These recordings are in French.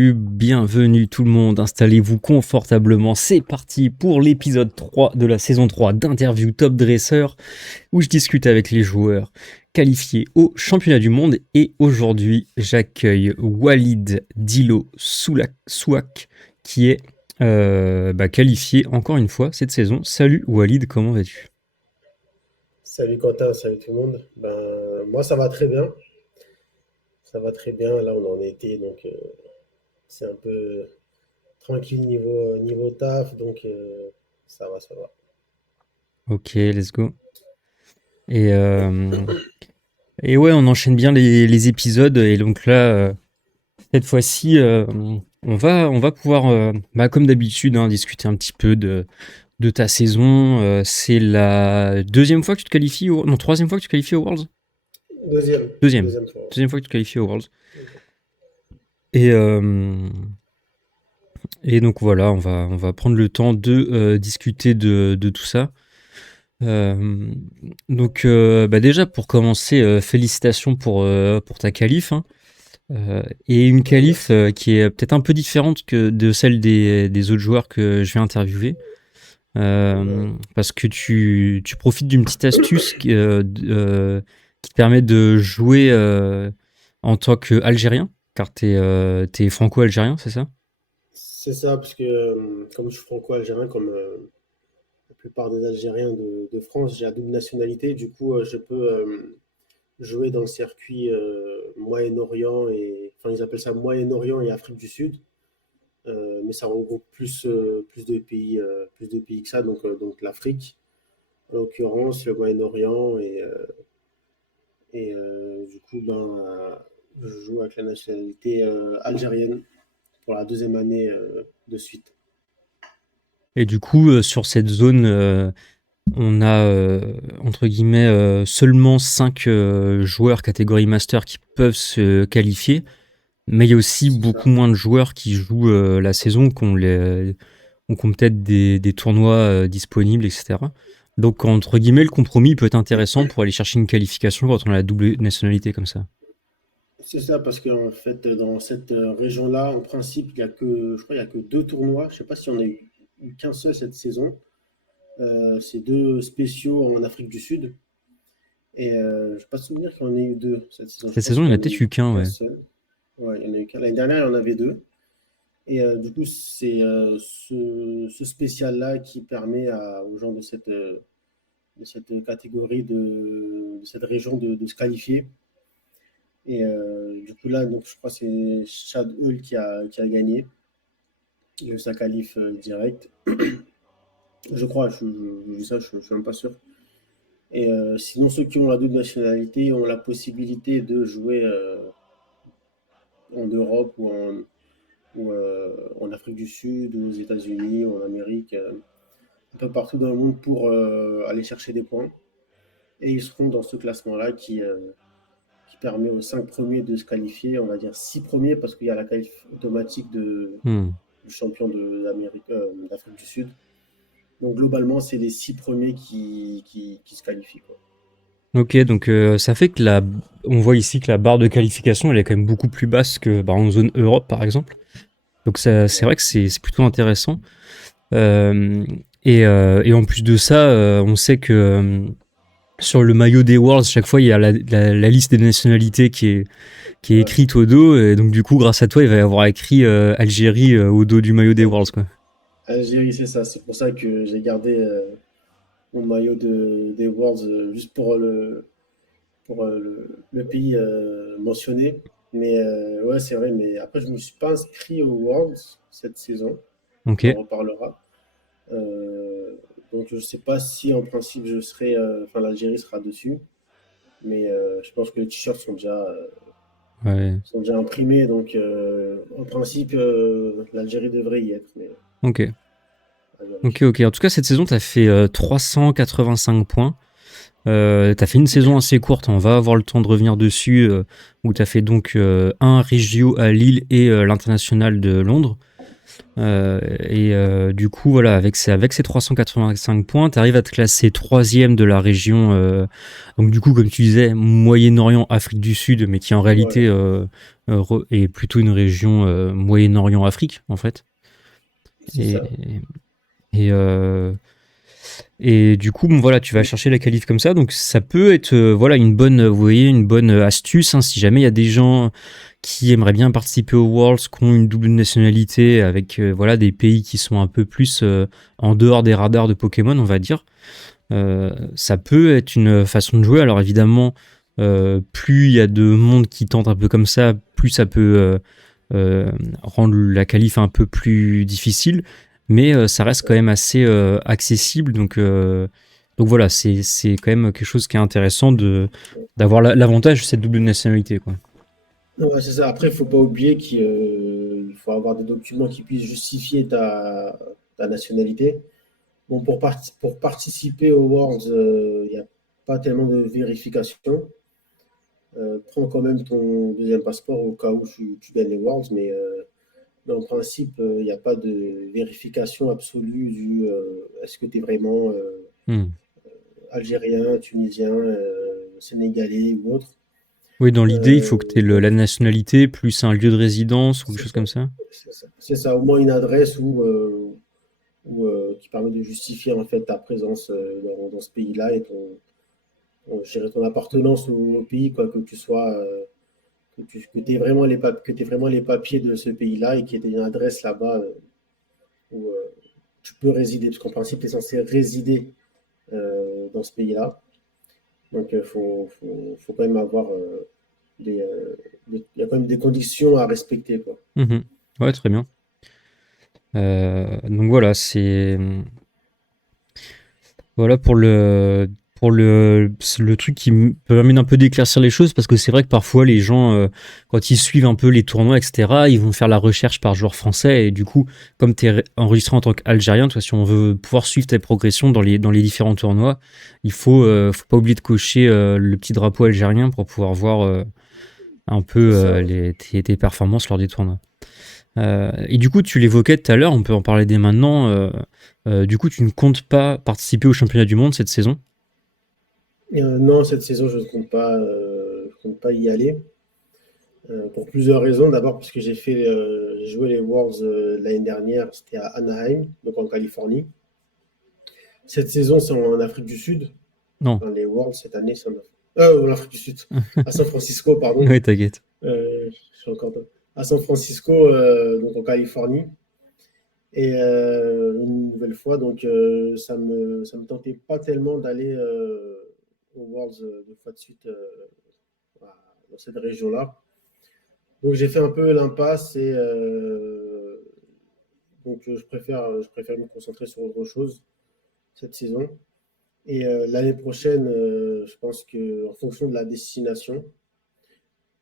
Bienvenue tout le monde, installez-vous confortablement, c'est parti pour l'épisode 3 de la saison 3 d'Interview Top Dresseur où je discute avec les joueurs qualifiés au championnat du monde et aujourd'hui j'accueille Walid Dilo Souak qui est qualifié encore une fois cette saison. Salut Walid, comment vas-tu ? Salut Quentin, salut tout le monde. Moi ça va très bien. Ça va très bien. Là on est en été donc c'est un peu tranquille niveau taf donc ça va, ça va. Ok, let's go. Et ouais, on enchaîne bien les épisodes et donc là, cette fois-ci, on va pouvoir, comme d'habitude, discuter un petit peu de ta saison. C'est la deuxième fois que tu te qualifies non, troisième fois que tu te qualifies aux Worlds. Deuxième Fois. fois que tu te qualifies aux Worlds. Et donc voilà, on va prendre le temps de discuter de tout ça. Déjà pour commencer, félicitations pour ta qualif, hein. Et une qualif qui est peut-être un peu différente que de celle des autres joueurs que je vais interviewer. Parce que tu profites d'une petite astuce qui te permet de jouer en tant qu'Algérien, car t'es franco-algérien, c'est ça ? C'est ça, parce que comme je suis franco-algérien, comme la plupart des Algériens de France, j'ai la double nationalité. Du coup, je peux jouer dans le circuit Moyen-Orient enfin ils appellent ça Moyen-Orient et Afrique du Sud. Mais ça regroupe plus plus de pays que ça, donc l'Afrique, en l'occurrence le Moyen-Orient, du coup, je joue avec la nationalité algérienne pour la deuxième année de suite. Et du coup, sur cette zone, on a, entre guillemets, seulement 5 joueurs catégorie master qui peuvent se qualifier, mais il y a aussi beaucoup moins de joueurs qui jouent la saison, qui ont peut-être des tournois disponibles, etc. Donc, entre guillemets, le compromis peut être intéressant pour aller chercher une qualification quand on a la double nationalité comme ça. C'est ça, parce qu'en fait, dans cette région-là, en principe, je crois qu'il y a que deux tournois. Je ne sais pas si on a eu qu'un seul cette saison. C'est deux spéciaux en Afrique du Sud. Et je n'ai pas souvenir qu'il y en ait eu deux cette saison. Cette saison, il n'y en a peut-être eu qu'un, ouais. Ouais, il y en a eu qu'un. L'année dernière, il y en avait deux. Et du coup, c'est ce spécial-là qui permet aux gens de cette catégorie, de cette région de se qualifier. Et du coup, là, donc, je crois que c'est Chad Hull qui a gagné. Il a eu sa qualif direct. Je crois, je ne suis même pas sûr. Et sinon, ceux qui ont la double nationalité ont la possibilité de jouer en Europe ou en Afrique du Sud, ou aux États-Unis, ou en Amérique, un peu partout dans le monde pour aller chercher des points. Et ils seront dans ce classement-là qui permet aux 5 premiers de se qualifier, on va dire 6 premiers, parce qu'il y a la qualif automatique du champion d'Afrique du Sud. Donc globalement, c'est les 6 premiers qui se qualifient, quoi. Ok, donc ça fait que on voit ici que la barre de qualification elle est quand même beaucoup plus basse que en zone Europe par exemple. Donc c'est vrai que c'est plutôt intéressant. Et en plus de ça, on sait que sur le maillot des Worlds, chaque fois il y a la liste des nationalités qui est écrite au dos, et donc du coup grâce à toi il va y avoir écrit Algérie au dos du maillot des Worlds, quoi. Algérie, c'est ça. C'est pour ça que j'ai gardé mon maillot des Worlds juste pour le pays mentionné. Mais ouais, c'est vrai. Mais après, je ne me suis pas inscrit aux Worlds cette saison. Ok. On en reparlera. Donc, je ne sais pas si en principe je serai. Enfin, l'Algérie sera dessus. Mais je pense que les t-shirts sont déjà imprimés. Donc, en principe, l'Algérie devrait y être. Mais, Ok. Ok. En tout cas, cette saison, tu as fait 385 points. T'as fait une saison assez courte, on va avoir le temps de revenir dessus, où t'as fait donc un Regio à Lille et l'international de Londres. Du coup, voilà, avec ces 385 points, t'arrives à te classer 3e de la région. Donc du coup, comme tu disais, Moyen-Orient, Afrique du Sud, mais qui en réalité est plutôt une région Moyen-Orient-Afrique, en fait. C'est Et, ça. et, euh, et du coup, bon, voilà, tu vas chercher la qualif comme ça. Donc, ça peut être voilà, une bonne, vous voyez, une bonne astuce, hein, si jamais il y a des gens qui aimeraient bien participer aux Worlds, qui ont une double nationalité avec voilà, des pays qui sont un peu plus en dehors des radars de Pokémon, on va dire. Ça peut être une façon de jouer. Alors évidemment, plus il y a de monde qui tente un peu comme ça, plus ça peut rendre la qualif un peu plus difficile. Mais ça reste quand même assez accessible. Donc voilà, c'est quand même quelque chose qui est intéressant d'avoir l'avantage de cette double nationalité, quoi. Ouais, c'est ça. Après, il ne faut pas oublier qu'il faut avoir des documents qui puissent justifier ta nationalité. Bon, pour participer aux Worlds, il n'y a pas tellement de vérification. Prends quand même ton deuxième passeport au cas où tu gagnes les Worlds, mais en principe, il n'y a pas de vérification absolue du est-ce que tu es vraiment Hmm. algérien, tunisien, sénégalais ou autre. Oui, dans l'idée, il faut que tu aies Donc, la nationalité plus un lieu de résidence ou quelque c'est chose ça. comme ça. C'est ça. C'est ça, au moins une adresse qui permet de justifier en fait ta présence dans ce pays-là et je dirais ton appartenance au pays, quoi, que tu sois, que aies vraiment que t'aies vraiment les papiers de ce pays-là et qu'il y ait une adresse là-bas où tu peux résider, parce qu'en principe, tu es censé résider dans ce pays-là. Donc, faut quand même avoir il y a quand même des conditions à respecter, quoi. Mhm. Ouais, très bien. Donc voilà, c'est voilà pour le truc qui me permet un peu d'éclaircir les choses parce que c'est vrai que parfois les gens quand ils suivent un peu les tournois etc ils vont faire la recherche par joueur français et du coup comme tu es enregistré en tant qu'Algérien toi si on veut pouvoir suivre tes progressions dans les différents tournois il faut pas oublier de cocher le petit drapeau algérien pour pouvoir voir un C'est peu ça, ouais. tes performances lors des tournois. Et du coup, tu l'évoquais tout à l'heure, on peut en parler dès maintenant. Du coup, tu ne comptes pas participer au championnat du monde cette saison? Non, cette saison, je compte pas y aller. Pour plusieurs raisons. D'abord, parce que j'ai joué les Worlds l'année dernière, c'était à Anaheim, donc en Californie. Cette saison, c'est en Afrique du Sud. Non. Enfin, les Worlds cette année, c'est en Afrique du Sud. À San Francisco, pardon. Oui, t'inquiète. Je suis encore à San Francisco, donc en Californie. Et une nouvelle fois, donc ça me tentait pas tellement d'aller aux Worlds deux fois de suite dans cette région-là. Donc j'ai fait un peu l'impasse et donc je préfère me concentrer sur autre chose cette saison. Et l'année prochaine, je pense qu'en fonction de la destination,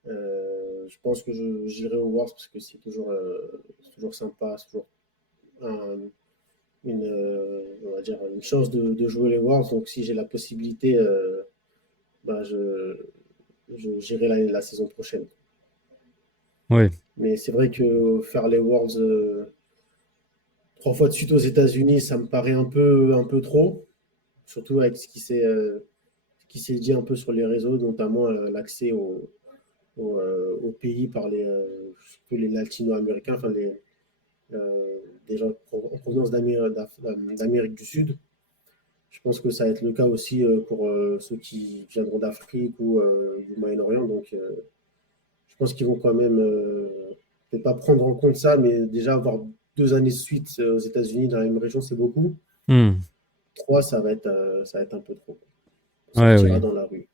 je pense que j'irai au Worlds parce que c'est toujours sympa, c'est toujours un, on va dire une chance de jouer les Worlds. Donc si j'ai la possibilité, bah, j'irai la saison prochaine. Ouais. Mais c'est vrai que faire les Worlds trois fois de suite aux États-Unis, ça me paraît un peu trop, surtout avec ce qui s'est dit un peu sur les réseaux, notamment l'accès au pays par surtout les latino-américains, enfin des gens en provenance d'Amérique du Sud. Je pense que ça va être le cas aussi pour ceux qui viendront d'Afrique ou du Moyen-Orient. Donc, je pense qu'ils vont quand même peut-être pas prendre en compte ça, mais déjà avoir 2 années de suite aux États-Unis dans la même région, c'est beaucoup. Hmm. Trois, ça va être un peu trop. On Ouais, sortira oui. dans la rue.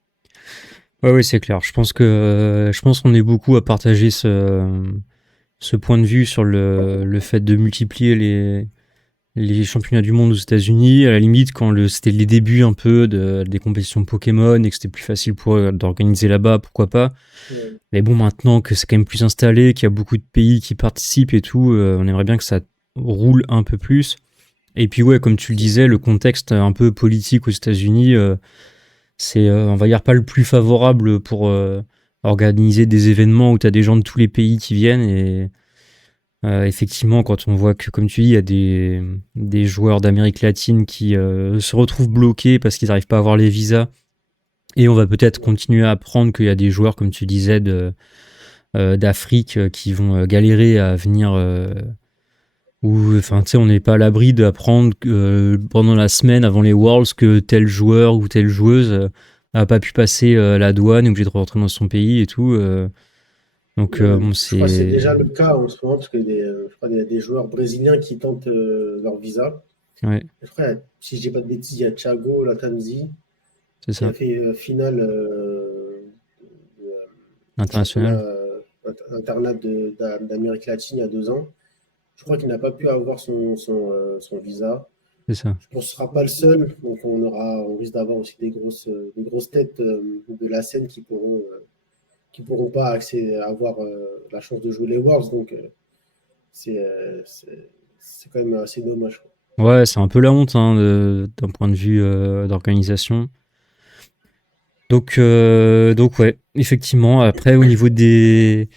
Ouais, oui, c'est clair. Je pense qu'on est beaucoup à partager ce point de vue sur le fait de multiplier les championnats du monde aux États-Unis. À la limite, quand c'était les débuts un peu des compétitions Pokémon et que c'était plus facile pour eux d'organiser là-bas, pourquoi pas. Ouais, Mais bon, maintenant que c'est quand même plus installé, qu'il y a beaucoup de pays qui participent et tout, on aimerait bien que ça roule un peu plus. Et puis ouais, comme tu le c'est ça. disais, le contexte un peu politique aux États-Unis, c'est, on va dire, pas le plus favorable pour organiser des événements où tu as des gens de tous les pays qui viennent. Et effectivement, quand on voit que, comme tu dis, il y a des joueurs d'Amérique latine qui se retrouvent bloqués parce qu'ils n'arrivent pas à avoir les visas, et on va peut-être Ouais, continuer à apprendre qu'il y a des joueurs, comme tu disais, d'Afrique qui vont galérer à venir. Ou, enfin, tu sais, on n'est pas à l'abri d'apprendre pendant la semaine avant les Worlds que tel joueur ou telle joueuse n'a pas pu passer la douane, est obligé de rentrer dans son pays et tout. Donc, bon, Je crois que c'est c'est. déjà le cas en ce moment, parce que je crois qu'il y a des joueurs brésiliens qui tentent leur visa. Ouais, Je crois, si je dis pas de bêtises, il y a Thiago Latanzi c'est qui a ça. fait finale du championnat International, internat d'Amérique latine il y a 2 ans. Je crois qu'il n'a pas pu avoir son visa. c'est ça. Je pense que ce ne sera pas le seul. Donc on risque d'avoir aussi des grosses têtes de la scène qui pourront pas avoir la chance de jouer les Worlds. Donc c'est quand même assez dommage, quoi. Ouais, c'est un peu la honte hein, d'un point de vue d'organisation. Donc ouais, effectivement. Après, au niveau des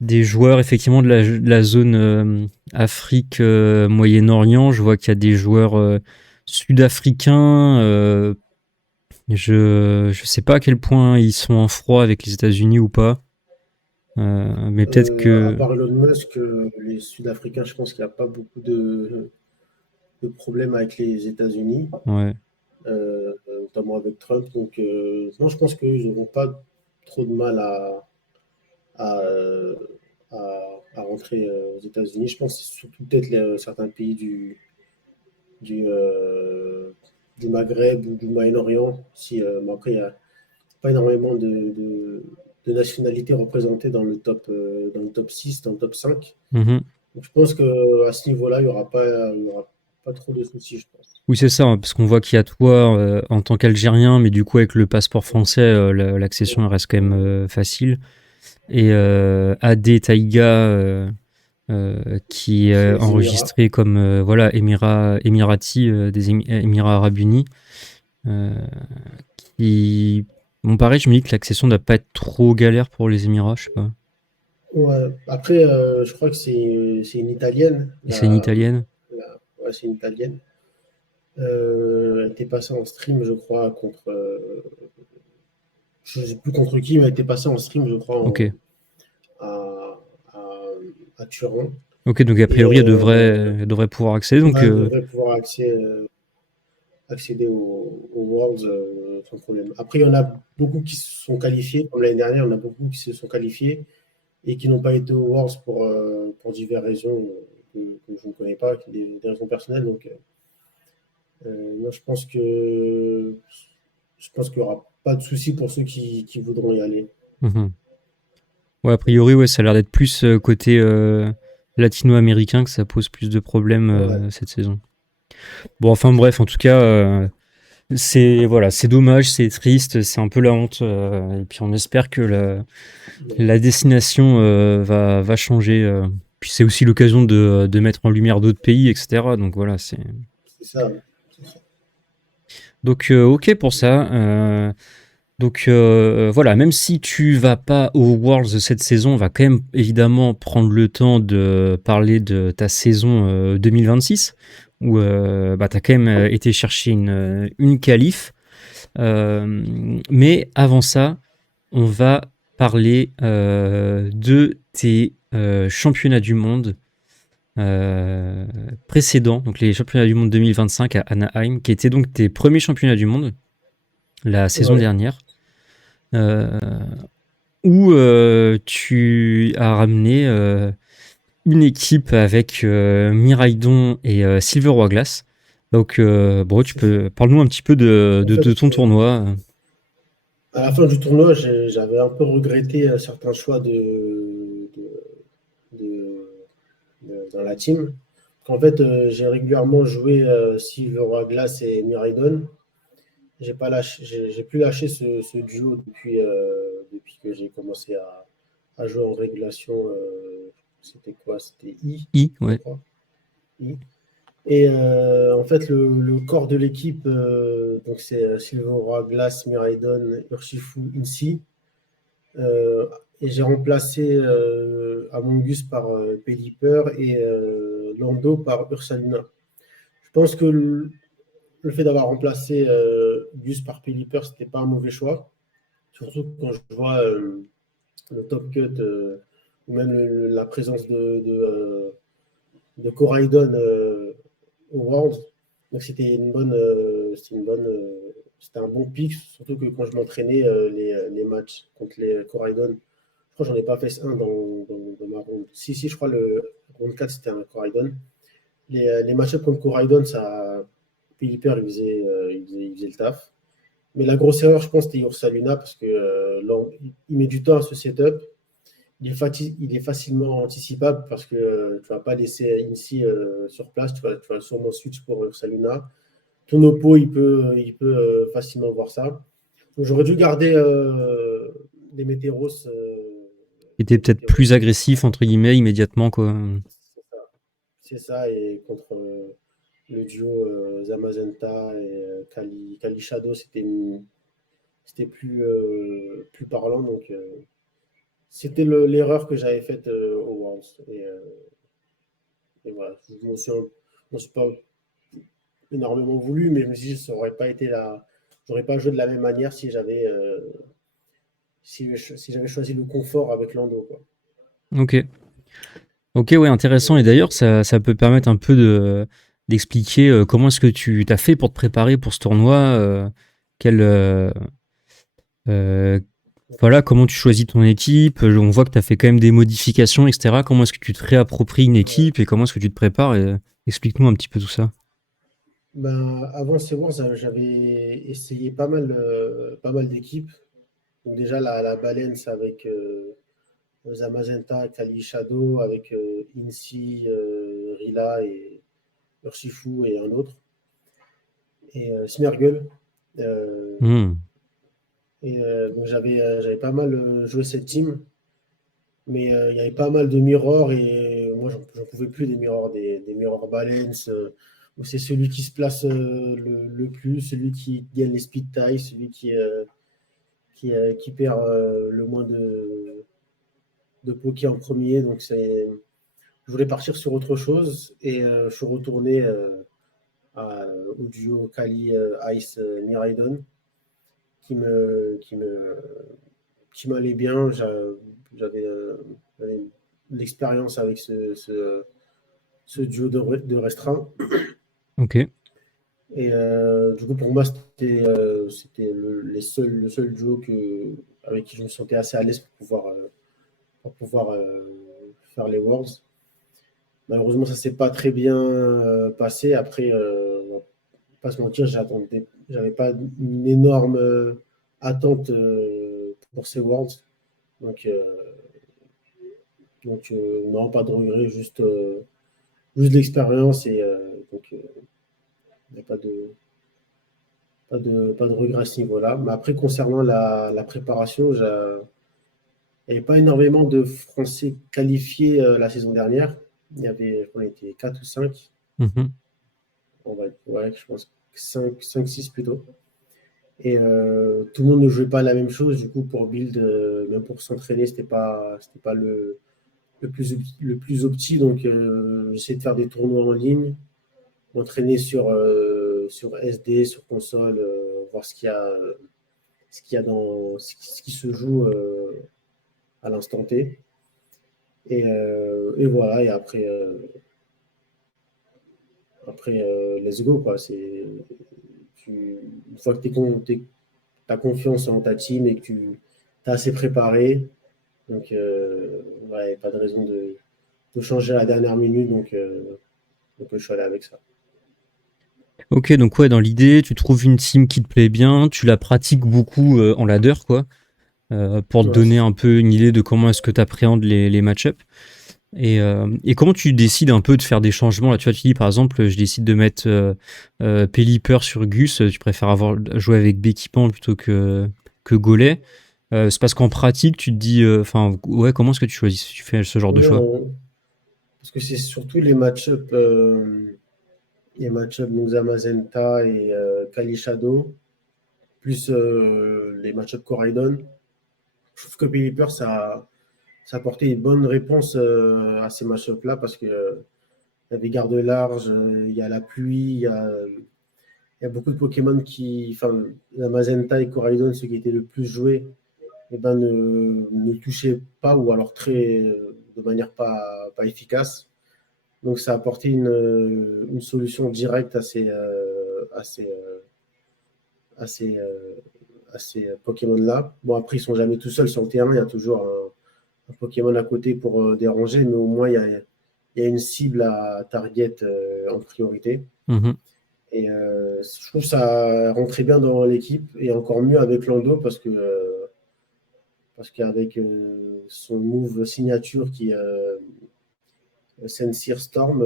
joueurs, effectivement, de la zone Afrique, Moyen-Orient, je vois qu'il y a des joueurs sud-africains. Je sais pas à quel point ils sont en froid avec les États-Unis ou pas. Mais peut-être À que. part Elon Musk, les Sud-Africains, je pense qu'il n'y a pas beaucoup de problèmes avec les États-Unis, Ouais. notamment avec Trump. Donc, non, je pense qu'ils n'auront pas trop de mal à, euh, à rentrer aux États-Unis. Je pense que c'est surtout peut-être certains pays du, euh, du Maghreb ou du Moyen-Orient. Mais après, il n'y a pas énormément de nationalités représentées dans le top 6, dans le top 5. Mhm. Donc, je pense qu'à ce niveau-là, il y aura pas trop de soucis, je pense. Oui, c'est ça, hein, parce qu'on voit qu'il y a toi en tant qu'Algérien, mais du coup, avec le passeport français, l'accession elle reste quand même facile. Et AD Taïga, qui C'est est les Émirats. enregistré comme voilà, Émirati des Émirats Arabes Unis. Euh, qui... Bon, pareil, je me dis que l'accession ne doit pas être trop galère pour les Émirats, je sais pas. Ouais. Après, je crois que c'est une Italienne. Et c'est une italienne. Ouais, c'est une Italienne. Elle était passée en stream, je crois, contre. Je ne sais plus contre qui, mais elle était passée en stream, je crois, Ok. à, à, à Turin. Ok, donc a Et priori, elle devrait pouvoir accéder. Donc, ouais, elle devrait pouvoir accéder aux Worlds sans problème. Après, il y en a beaucoup qui se sont qualifiés, comme l'année dernière, il y en a beaucoup qui se sont qualifiés et qui n'ont pas été aux Worlds pour diverses raisons que je ne connais pas, des raisons personnelles. Donc, moi, je pense qu'il n'y aura pas de souci pour ceux qui voudront y aller. mhm. Ouais, a priori, ouais, ça a l'air d'être plus côté latino-américain que ça pose plus de problèmes Ouais. cette saison. Bon, enfin bref, en tout cas, c'est voilà, c'est dommage, c'est triste, c'est un peu la honte. Et puis on espère que la destination va changer. Puis c'est aussi l'occasion de mettre en lumière d'autres pays, etc. Donc voilà, c'est. C'est ça. Donc ok pour ça. Donc voilà, même si tu vas pas aux Worlds cette saison, on va quand même évidemment prendre le temps de parler de ta saison 2026, où bah, tu as quand même été chercher une qualif. Mais avant ça, on va parler de tes championnats du monde précédents, donc les championnats du monde 2025 à Anaheim, qui étaient donc tes premiers championnats du monde la saison Ouais. dernière. Euh, où tu as ramené une équipe avec Miraidon et Silver Hourglass. Donc, bon, tu peux. Parle-nous un petit peu En fait, de ton tournoi. à la fin du tournoi, j'avais un peu regretté certains choix de- dans la team. En fait, j'ai régulièrement joué Silver Glass et Miraidon. J'ai plus lâché ce duo depuis que j'ai commencé à jouer en régulation. C'était quoi? C'était I, I, je ouais. crois. I. Et en fait, le corps de l'équipe, donc c'est Silver Glass, Miraidon, Urshifu, Insi. Euh, et j'ai remplacé Amongus par Pelipper et Lando par Ursaluna. Je pense que le fait d'avoir remplacé Gus par Pelipper, c'était pas un mauvais choix. Surtout quand je vois le top cut ou même la présence de Coraidon au World. Donc c'était un bon pic, surtout que quand je m'entraînais les matchs contre les Coraidon, je crois que j'en ai pas fait un dans ma ronde. Si, je crois le ronde 4 c'était un Coraidon. Les match-ups contre Coraidon, ça, Piper il faisait le taf. Mais la grosse erreur, je pense, c'était Ursaluna parce que il met du temps à ce setup. Il est facilement anticipable parce que tu ne vas pas laisser Incy sur place. Tu vas sûrement switch pour Ursaluna. Ton oppo, il peut facilement voir ça. Donc, j'aurais dû garder les Météros. Il était Les peut-être Météros. plus agressif, entre guillemets, immédiatement, quoi. C'est ça. C'est ça. Et contre le duo Zamazenta et Kali Shadow, c'était plus parlant. Donc, c'était l'erreur que j'avais faite au Worlds. Et voilà, je m'en suis pas énormément voulu, mais je me suis dit, ça aurait pas été j'aurais pas joué de la même manière si j'avais choisi le confort avec Lando, quoi. Ok. Ok, ouais, intéressant. Et d'ailleurs, ça peut permettre un peu d'expliquer comment est-ce que tu t'as fait pour te préparer pour ce tournoi. Quel, euh, voilà, comment tu choisis ton équipe. On voit que tu as fait quand même des modifications, etc. Comment est-ce que tu te réappropries une Ouais. équipe et comment est-ce que tu te prépares explique-nous un petit peu tout ça. Ben, avant ces Worlds, j'avais essayé pas mal d'équipes. Donc déjà, la Balance avec Zamazenta, Kali Shadow, avec Incy, Rila et Urshifu et un autre. Et Smergel. Euh, Hmm. donc j'avais pas mal joué cette team, mais il y avait pas mal de mirrors et moi j'en pouvais plus des mirrors, des mirrors balance où c'est celui qui se place le plus, celui qui gagne les speed ties, celui qui perd le moins de pokés en premier. Donc je voulais partir sur autre chose et je suis retourné au duo Kali Ice Miraidon qui qui m'allait bien. J'avais de l'expérience avec ce duo de restreint. Ok. Et du coup, pour moi, c'était le seul duo avec qui je me sentais assez à l'aise pour pouvoir faire les Worlds. Malheureusement, ça ne s'est pas très bien passé. Après, on va pas se mentir, j'avais pas une énorme attente pour ces Worlds. Donc, non, pas de regret, juste de l'expérience et donc il n'y a pas de regret à ce niveau-là. Mais après, concernant la préparation, il n'y avait pas énormément de Français qualifiés la saison dernière. On était 4 ou 5. Mhm. Ouais, je pense 5 6 plutôt. Et tout le monde ne jouait pas la même chose. Du coup, pour build, même pour s'entraîner, c'était pas le plus opti. Donc, j'essaie de faire des tournois en ligne, m'entraîner sur SD, sur console, voir ce qui se joue à l'instant T. Et voilà, et après, let's go, quoi. Une fois que tu as confiance en ta team et que tu es assez préparé, donc ouais, pas de raison de changer à la dernière minute, donc je suis allé avec ça. Ok, donc ouais, dans l'idée, tu trouves une team qui te plaît bien, tu la pratiques beaucoup en ladder, quoi, pour te Ouais, c'est donner ça. un peu une idée de comment est-ce que tu appréhendes les match-ups. Et comment tu décides un peu de faire des changements là, tu vois, tu dis par exemple, je décide de mettre Pelipper sur Gus, tu préfères jouer avec Béquipant plutôt que Golay. C'est parce qu'en pratique, tu te dis, enfin, ouais, comment est-ce que tu fais ce genre de Ouais, choix? parce que c'est surtout les match-ups donc Zamazenta et Kali Shadow, plus les match-ups Coraidon. Je trouve que Pelipper, ça apportait une bonne réponse à ces match-ups-là parce que il y a des gardes larges, il y a la pluie, il y a beaucoup de Pokémon qui. Enfin, la Mazenta et Coraidon, ceux qui étaient le plus joués, eh ben, ne le touchait pas ou alors de manière pas efficace. Donc ça a apporté une solution directe à ces Pokémon-là. Bon, après, ils sont jamais tout seuls sur le terrain, il y a toujours un Pokémon à côté pour déranger, mais au moins, il y a une cible à target en priorité. Mhm. Et je trouve que ça rentrait bien dans l'équipe et encore mieux avec Lando parce qu'avec son move signature qui Sensir Storm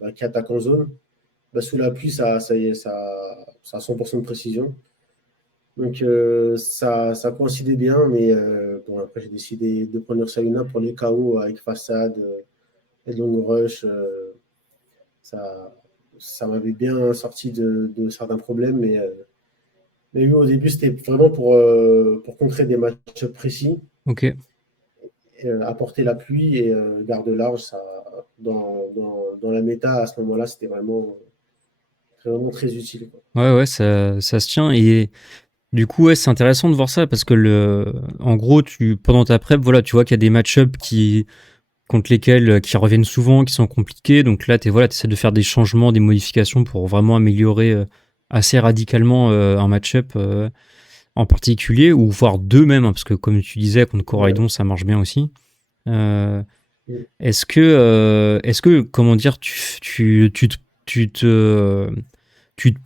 bah, qui attaque en zone, bah, sous la pluie, ça a 100% de précision. Donc ça coïncidait bien, mais bon, après j'ai décidé de prendre Ursaluna pour les KO avec Façade et Long Rush. Ça, ça m'avait bien sorti de certains problèmes, mais oui, au début c'était vraiment pour contrer des matchs précis, Ok. apporter la pluie et garde large. Ça, dans la méta à ce moment-là, c'était vraiment très utile, quoi. Ouais, ouais, ça se tient. Et du coup, ouais, c'est intéressant de voir ça parce que en gros, pendant ta prep, voilà, tu vois qu'il y a des match-ups contre lesquels, qui reviennent souvent, qui sont compliqués. Donc là, t'essaies de faire des changements, des modifications pour vraiment améliorer assez radicalement un match-up en particulier, ou voire deux même, hein, parce que comme tu disais, contre Ouais. Coraidon, ça marche bien aussi. Euh, est-ce que, comment dire, tu te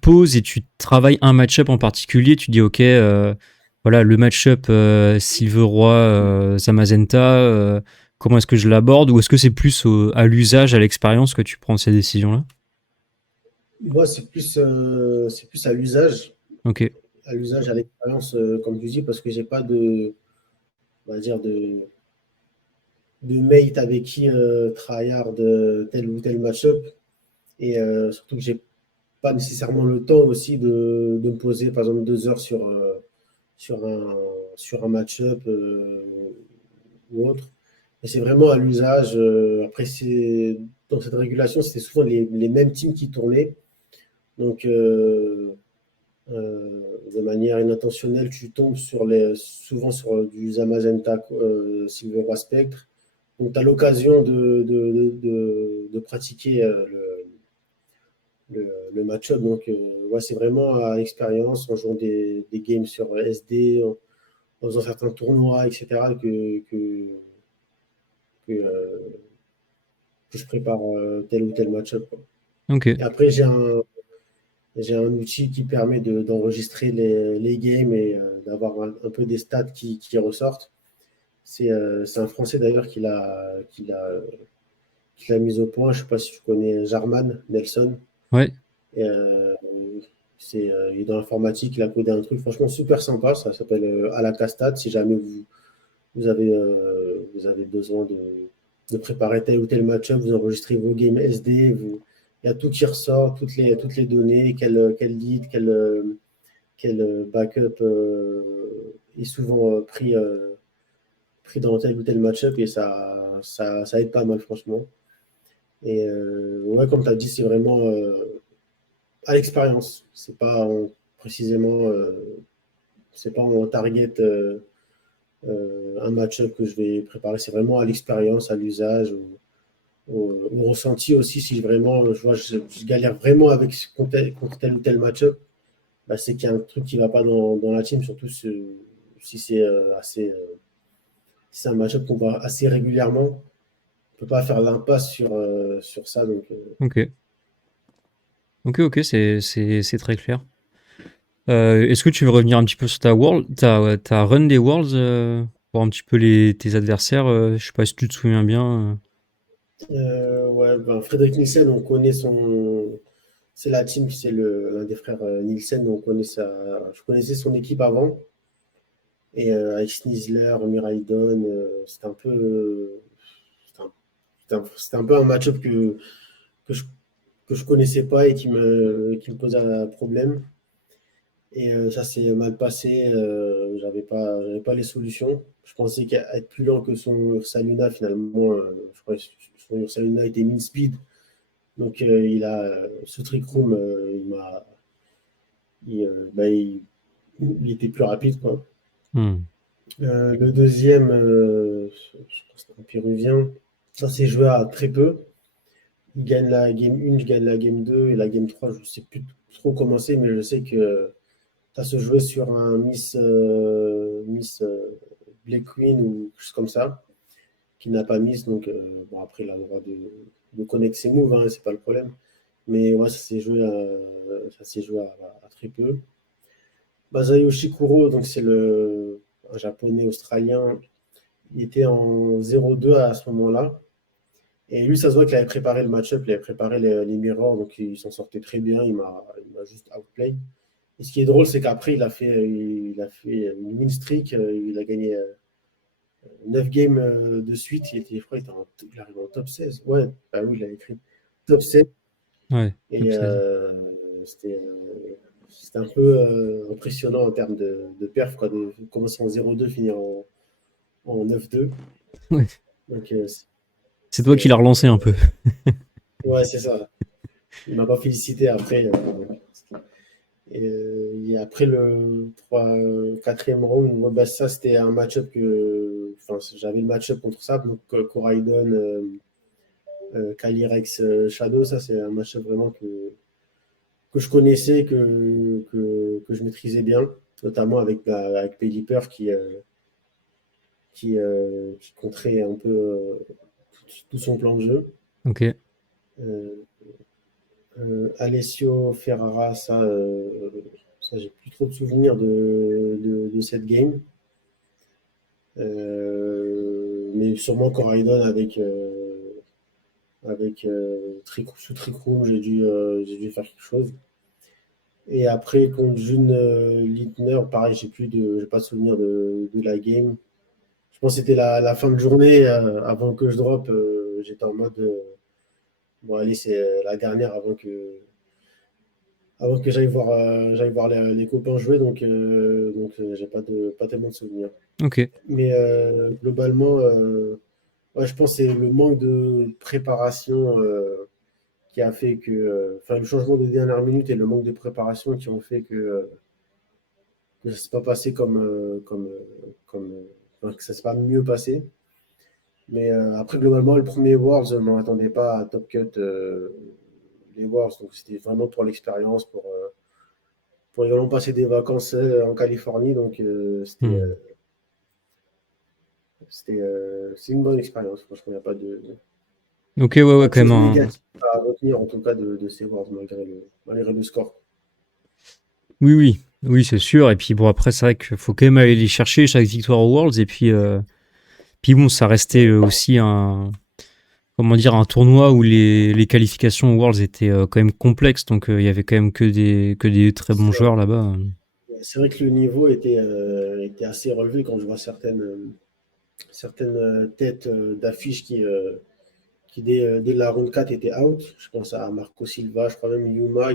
poses et tu travailles un match-up en particulier, tu dis ok, voilà le match-up Silveroi Zamazenta, comment est-ce que je l'aborde, ou est-ce que c'est plus à l'usage, à l'expérience que tu prends ces décisions-là? Moi, c'est plus Ok. à l'usage, à l'expérience, comme tu dis, parce que j'ai pas on va dire de mate avec qui tryhard tel ou tel match-up. Et surtout que j'ai pas nécessairement le temps aussi de me poser, par exemple, 2 heures sur un, sur un match-up ou autre. Et c'est vraiment à l'usage. Après, dans cette régulation, c'était souvent les mêmes teams qui tournaient. Donc, de manière inintentionnelle, tu tombes souvent sur du Zamazenta Silver Spectre. Donc, tu as l'occasion de pratiquer le match-up. Donc, ouais, c'est vraiment à l'expérience, en jouant des games sur SD, en faisant certains tournois, etc., que, que je prépare tel ou tel match-up, quoi. Ok. Et après, j'ai un outil qui permet d'enregistrer les games et d'avoir un peu des stats qui ressortent. C'est un Français d'ailleurs qui l'a mis au point. Je ne sais pas si tu connais Jarman Nelson. Ouais. Et, il est dans l'informatique, il a codé un truc franchement super sympa. Ça s'appelle Alakastat. Si jamais vous avez besoin de préparer tel ou tel match-up, vous enregistrez vos games SD, il y a tout qui ressort, toutes les données, quel lead, quel backup est souvent pris dans tel ou tel match-up et ça aide pas mal, franchement. Et ouais, comme tu as dit, c'est vraiment à l'expérience. Précisément, c'est pas en target un match-up que je vais préparer. C'est vraiment à l'expérience, à l'usage, au ressenti aussi. Si vraiment, je galère vraiment contre tel ou tel match-up, bah, c'est qu'il y a un truc qui va pas dans la team, surtout si si c'est un match-up qu'on voit assez régulièrement. On peut pas faire l'impasse sur ça. Donc, Ok. Ok. Ok. C'est très clair. Est-ce que tu veux revenir un petit peu sur ta world, ta run des worlds, pour un petit peu tes adversaires, je sais pas si tu te souviens bien. ouais, ben, Frédéric Nielsen, on connaît son. C'est la team, c'est l'un des frères Nielsen, je connaissais son équipe avant. Et avec Sneasler, Miraidon, c'était un peu un match-up que je, que je connaissais pas et qui me posait un problème. Et ça s'est mal passé. J'avais pas les solutions. Je pensais qu'être plus lent que son Ursaluna, finalement, je crois que son Ursaluna était min speed. Donc, ce trick room, il, bah, il était plus rapide, quoi. Hmm. Le deuxième, je crois que c'était un Péruvien. Ça s'est joué à très peu. Il gagne la game 1, je gagne la game 2 et la game 3, je ne sais plus trop comment c'est, mais je sais que ça se jouait sur un Miss Black Queen ou quelque chose comme ça, qui n'a pas Miss. Donc, bon, après, il a le droit de connaître ses moves, hein, c'est pas le problème. Mais ouais, ça s'est joué à très peu. Masayoshi Kuro, donc c'est un japonais australien. Il était en 0-2 à ce moment-là. Et lui, ça se voit qu'il avait préparé le match-up, il avait préparé les mirrors, donc il s'en sortait très bien. Il m'a juste outplay. Et ce qui est drôle, c'est qu'après, il a fait une win streak. Il a gagné 9 games de suite. Je crois qu'il arrive en top 16. Ouais, bah oui, il a écrit top 16. Ouais, top Et 16. c'était un peu impressionnant en termes de perf, quoi, de commencer en 0-2, finir en 9-2. Ouais. Donc, C'est toi c'était. qui l'as relancé un peu. Ouais, c'est ça. Il m'a pas félicité après. Et après le 4e round, moi, bah, ça c'était un match-up enfin, j'avais le match-up contre ça, donc Coraidon, Calyrex, Shadow, ça c'est un match-up vraiment que je connaissais, que je maîtrisais bien, notamment avec Pelipper qui contrait un peu tout son plan de jeu. Ok. Euh, Alessio Ferrara, ça j'ai plus trop de souvenirs de cette game. Mais sûrement Coraidon avec sous Trick Room, j'ai dû faire quelque chose. Et après, contre June Littner, pareil, j'ai pas de souvenir de la game. Je pense que c'était la fin de journée avant que je drop. J'étais en mode bon, allez, c'est la dernière avant que j'aille voir les copains jouer. Donc, j'ai pas tellement de souvenirs. Ok. Mais globalement, ouais, je pense que c'est le manque de préparation qui a fait enfin, le changement de dernière minute et le manque de préparation qui ont fait que ça ne s'est pas passé enfin, que ça ne s'est pas mieux passé. Mais après, globalement, le premier Worlds, je ne m'attendais pas à Top Cut les Worlds. Donc, c'était vraiment pour l'expérience, pour également passer des vacances en Californie. Donc, Hmm. c'est une bonne expérience. Franchement, il n'y a Ok, ouais, ouais, pas de quand même choses un. négatives à retenir, en tout cas, de ces Worlds, malgré le score. Oui, oui, oui, c'est sûr. Et puis bon, après, c'est vrai qu'il faut quand même aller les chercher chaque victoire aux Worlds. Et puis bon, ça restait Ouais. aussi comment dire, un tournoi où les qualifications aux Worlds étaient quand même complexes. Donc il y avait quand même que des très bons joueurs là-bas. C'est vrai que le niveau était assez relevé quand je vois certaines têtes d'affiches qui dès la round 4 étaient out. Je pense à Marco Silva, je crois même Yuma,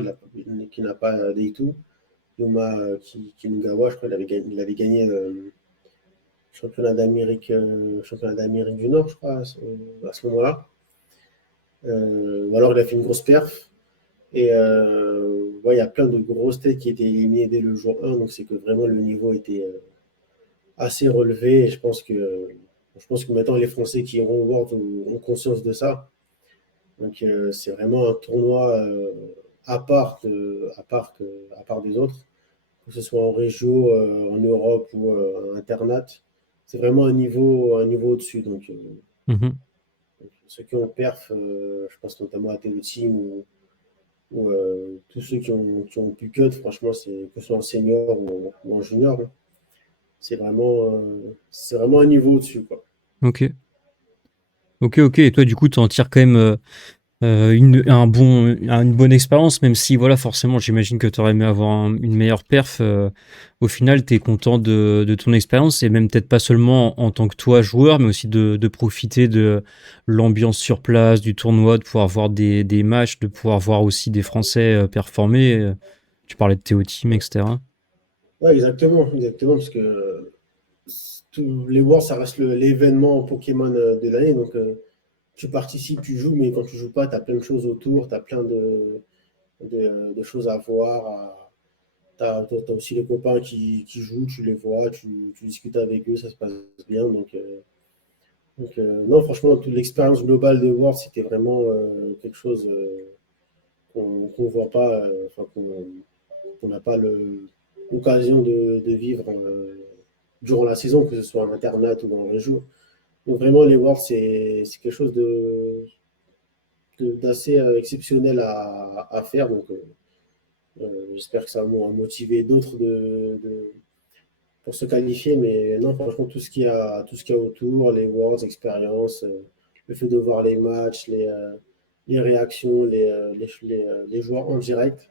qui n'a pas Day2. Yuma Kinugawa, je crois il avait gagné championnat d'Amérique du Nord, je crois, à ce moment-là. Ou alors il a fait une grosse perf. Et ouais, il y a plein de grosses têtes qui étaient éliminées dès le jour 1, donc c'est que vraiment le niveau était assez relevé. Et je pense que maintenant les Français qui iront au World ont conscience de ça. Donc c'est vraiment un tournoi à part des autres, que ce soit en région, en Europe ou internat. C'est vraiment un niveau au-dessus. Mhm. Donc, ceux qui ont perf, je pense notamment à Télé Team ou tous ceux qui ont pu cut, franchement, que ce soit en senior ou en junior, hein, c'est vraiment un niveau au-dessus, quoi. Ok. Ok, ok. Et toi, du coup, tu en tires quand même une bonne expérience, même si, voilà, forcément, j'imagine que tu aurais aimé avoir une meilleure perf. Au final, tu es content de ton expérience, et même peut-être pas seulement en tant que toi, joueur, mais aussi de profiter de l'ambiance sur place, du tournoi, de pouvoir voir des matchs, de pouvoir voir aussi des Français performer. Tu parlais de Théo Team, etc. Ouais, exactement, exactement, parce que tous les Worlds, ça reste l'événement Pokémon de l'année. Donc, tu participes, tu joues, mais quand tu joues pas, tu as plein de choses autour, tu as plein de choses à voir, t'as aussi les copains qui jouent, tu les vois, tu discutes avec eux, ça se passe bien. Non, franchement, toute l'expérience globale de World, c'était vraiment quelque chose qu'on voit pas, enfin, qu'on n'a pas l'occasion de vivre durant la saison, que ce soit en internat ou dans les jours. Donc vraiment, les Worlds, c'est quelque chose d'assez exceptionnel à faire. J'espère que ça va motiver d'autres pour se qualifier. Mais non, franchement, tout ce qu'il y a autour, les Worlds, expérience, le fait de voir les matchs, les réactions, les joueurs en direct,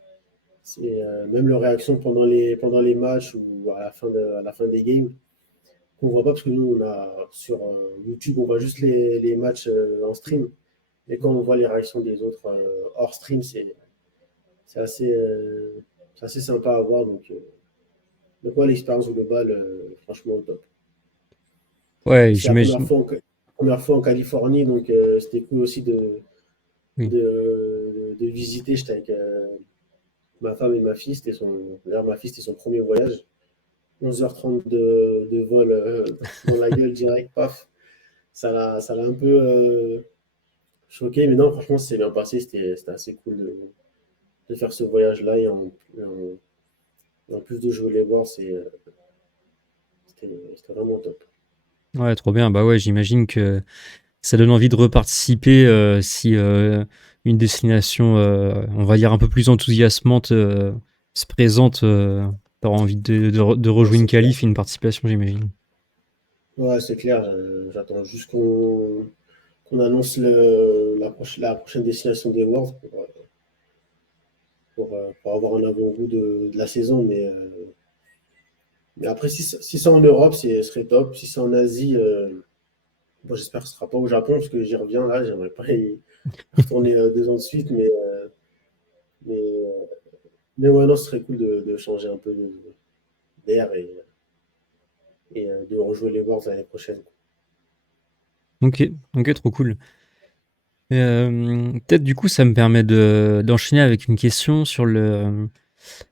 même leurs réactions pendant les matchs ou à la fin des games, qu'on voit pas parce que nous, on a sur YouTube, on voit juste les matchs en stream. Et quand on voit les réactions des autres hors stream, c'est assez, euh, c'est assez sympa à voir. Donc ouais, l'expérience globale, franchement, au top. Ouais, C'est la j'imagine. première fois en Californie, donc c'était cool aussi Oui. de visiter. J'étais avec ma femme et ma fille. D'ailleurs, ma fille, c'était son premier voyage. 11h30 de vol dans la gueule direct, paf. Ça l'a un peu choqué, mais non, franchement, c'est bien passé. C'était assez cool de faire ce voyage-là. En plus de jouer les bords, c'était vraiment top. Ouais, trop bien. Bah ouais, j'imagine que ça donne envie de reparticiper si une destination, on va dire, un peu plus enthousiasmante se présente. T'auras envie de Ouais, rejouer une c'est clair. qualif et une participation, j'imagine. Ouais, c'est clair. J'attends juste qu'on annonce la prochaine destination des Worlds pour avoir un avant-goût de la saison. Mais après, si c'est en Europe, ce serait top. Si c'est en Asie, bon, j'espère que ce sera pas au Japon, parce que j'y reviens là. J'aimerais pas y retourner 2 ans de suite. Mais, mais ouais, non, ce serait cool de changer un peu d'air et de rejouer les Worlds l'année prochaine. Ok, ok, trop cool. Peut-être du coup, ça me permet d'enchaîner avec une question sur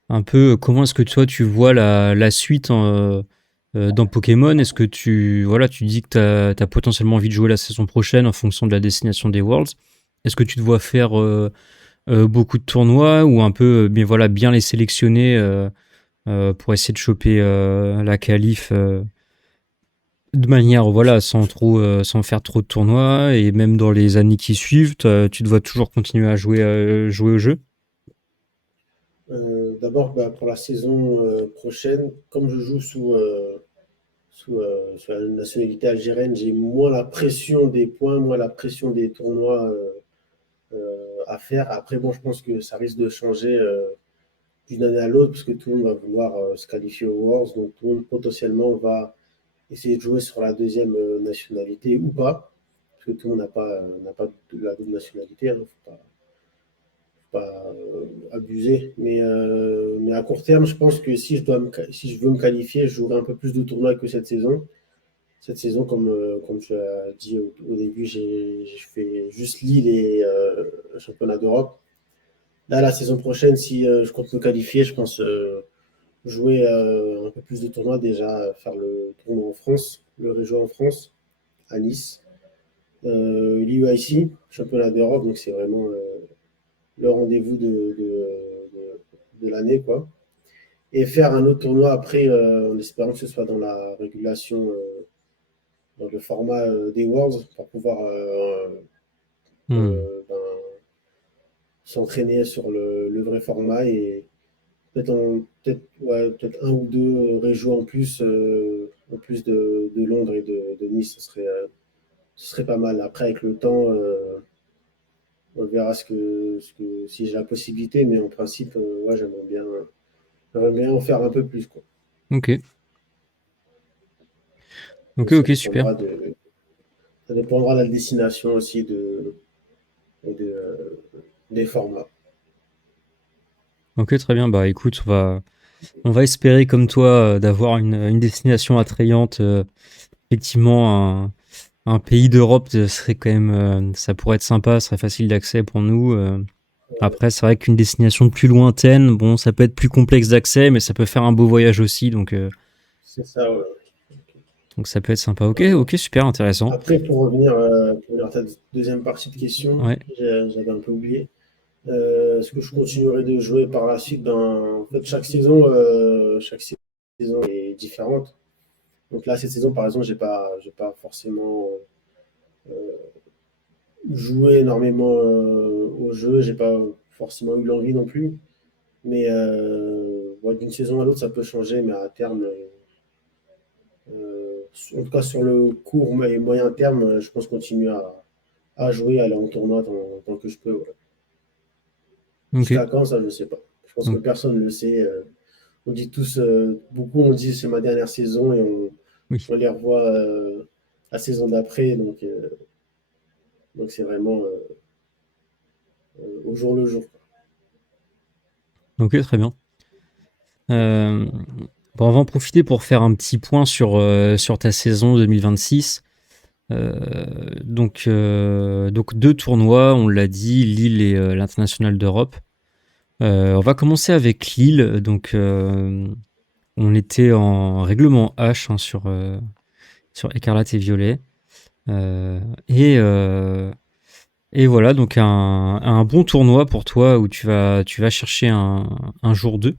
un peu comment est-ce que toi tu vois la suite dans Pokémon. Est-ce que tu dis que tu as potentiellement envie de jouer la saison prochaine en fonction de la destination des Worlds. Est-ce que tu te vois faire beaucoup de tournois ou un peu bien, voilà, bien les sélectionner pour essayer de choper la qualif de manière, voilà, sans faire trop de tournois, et même dans les années qui suivent, tu dois toujours continuer à jouer au jeu. D'abord, bah, pour la saison prochaine, comme je joue sous la nationalité algérienne, j'ai moins la pression des points, moins la pression des tournois à faire. Après, bon, je pense que ça risque de changer d'une année à l'autre, parce que tout le monde va vouloir se qualifier aux Worlds, donc tout le monde potentiellement va essayer de jouer sur la deuxième nationalité ou pas, parce que tout le monde n'a pas la double nationalité, hein, faut pas abuser. Mais à court terme, je pense que si je veux me qualifier, je jouerai un peu plus de tournois que cette saison. Cette saison, comme tu as dit au début, j'ai fait juste Lille et championnat d'Europe. Là, la saison prochaine, si je compte me qualifier, je pense jouer un peu plus de tournois. Déjà, faire le tournoi en France, le région en France, à Nice. L'UIC, championnat d'Europe, donc c'est vraiment le rendez-vous de l'année, quoi. Et faire un autre tournoi après, en espérant que ce soit dans la régulation, dans le format des Worlds, pour pouvoir Hmm. ben, s'entraîner sur le vrai format et peut-être un ou deux régions en plus de Londres et de Nice, ce serait pas mal. Après, avec le temps, on verra si j'ai la possibilité, mais en principe, ouais, j'aimerais bien en faire un peu plus, quoi. Ok, Mais ok, ok, super. ça dépendra de la destination aussi et des formats. Ok, très bien. Bah écoute, on va espérer comme toi d'avoir une destination attrayante. Effectivement, un pays d'Europe serait quand même, ça pourrait être sympa, ce serait facile d'accès pour nous. Après, c'est vrai qu'une destination plus lointaine, bon, ça peut être plus complexe d'accès, mais ça peut faire un beau voyage aussi, C'est ça, ouais. donc ça peut être sympa. Ok, Ouais. ok, super intéressant. Après, pour revenir à ta deuxième partie de question, Ouais, j'avais un peu oublié. Est-ce que je continuerai de jouer par la suite? En fait, chaque saison est différente. Donc là, cette saison, par exemple, j'ai pas forcément joué énormément au jeu. J'ai pas forcément eu l'envie non plus. Mais ouais, d'une saison à l'autre, ça peut changer. Mais à terme, en tout cas sur le court et moyen terme, je pense continuer à jouer, aller en tournoi tant que je peux. Ouais. ok. Jusqu'à quand, ça, je sais pas. Je pense que Donc, personne ne le sait. On dit tous, beaucoup on dit c'est ma dernière saison et oui. on les revoit la saison d'après. Donc c'est vraiment au jour le jour. Ok, très bien. Euh, bon, on va en profiter pour faire un petit point sur ta saison 2026. Donc deux tournois, on l'a dit, Lille et l'International d'Europe. On va commencer avec Lille. Donc, on était en règlement H hein, sur Écarlate et Violet. Euh, et, euh, et voilà, donc un bon tournoi pour toi où tu vas chercher un jour 2.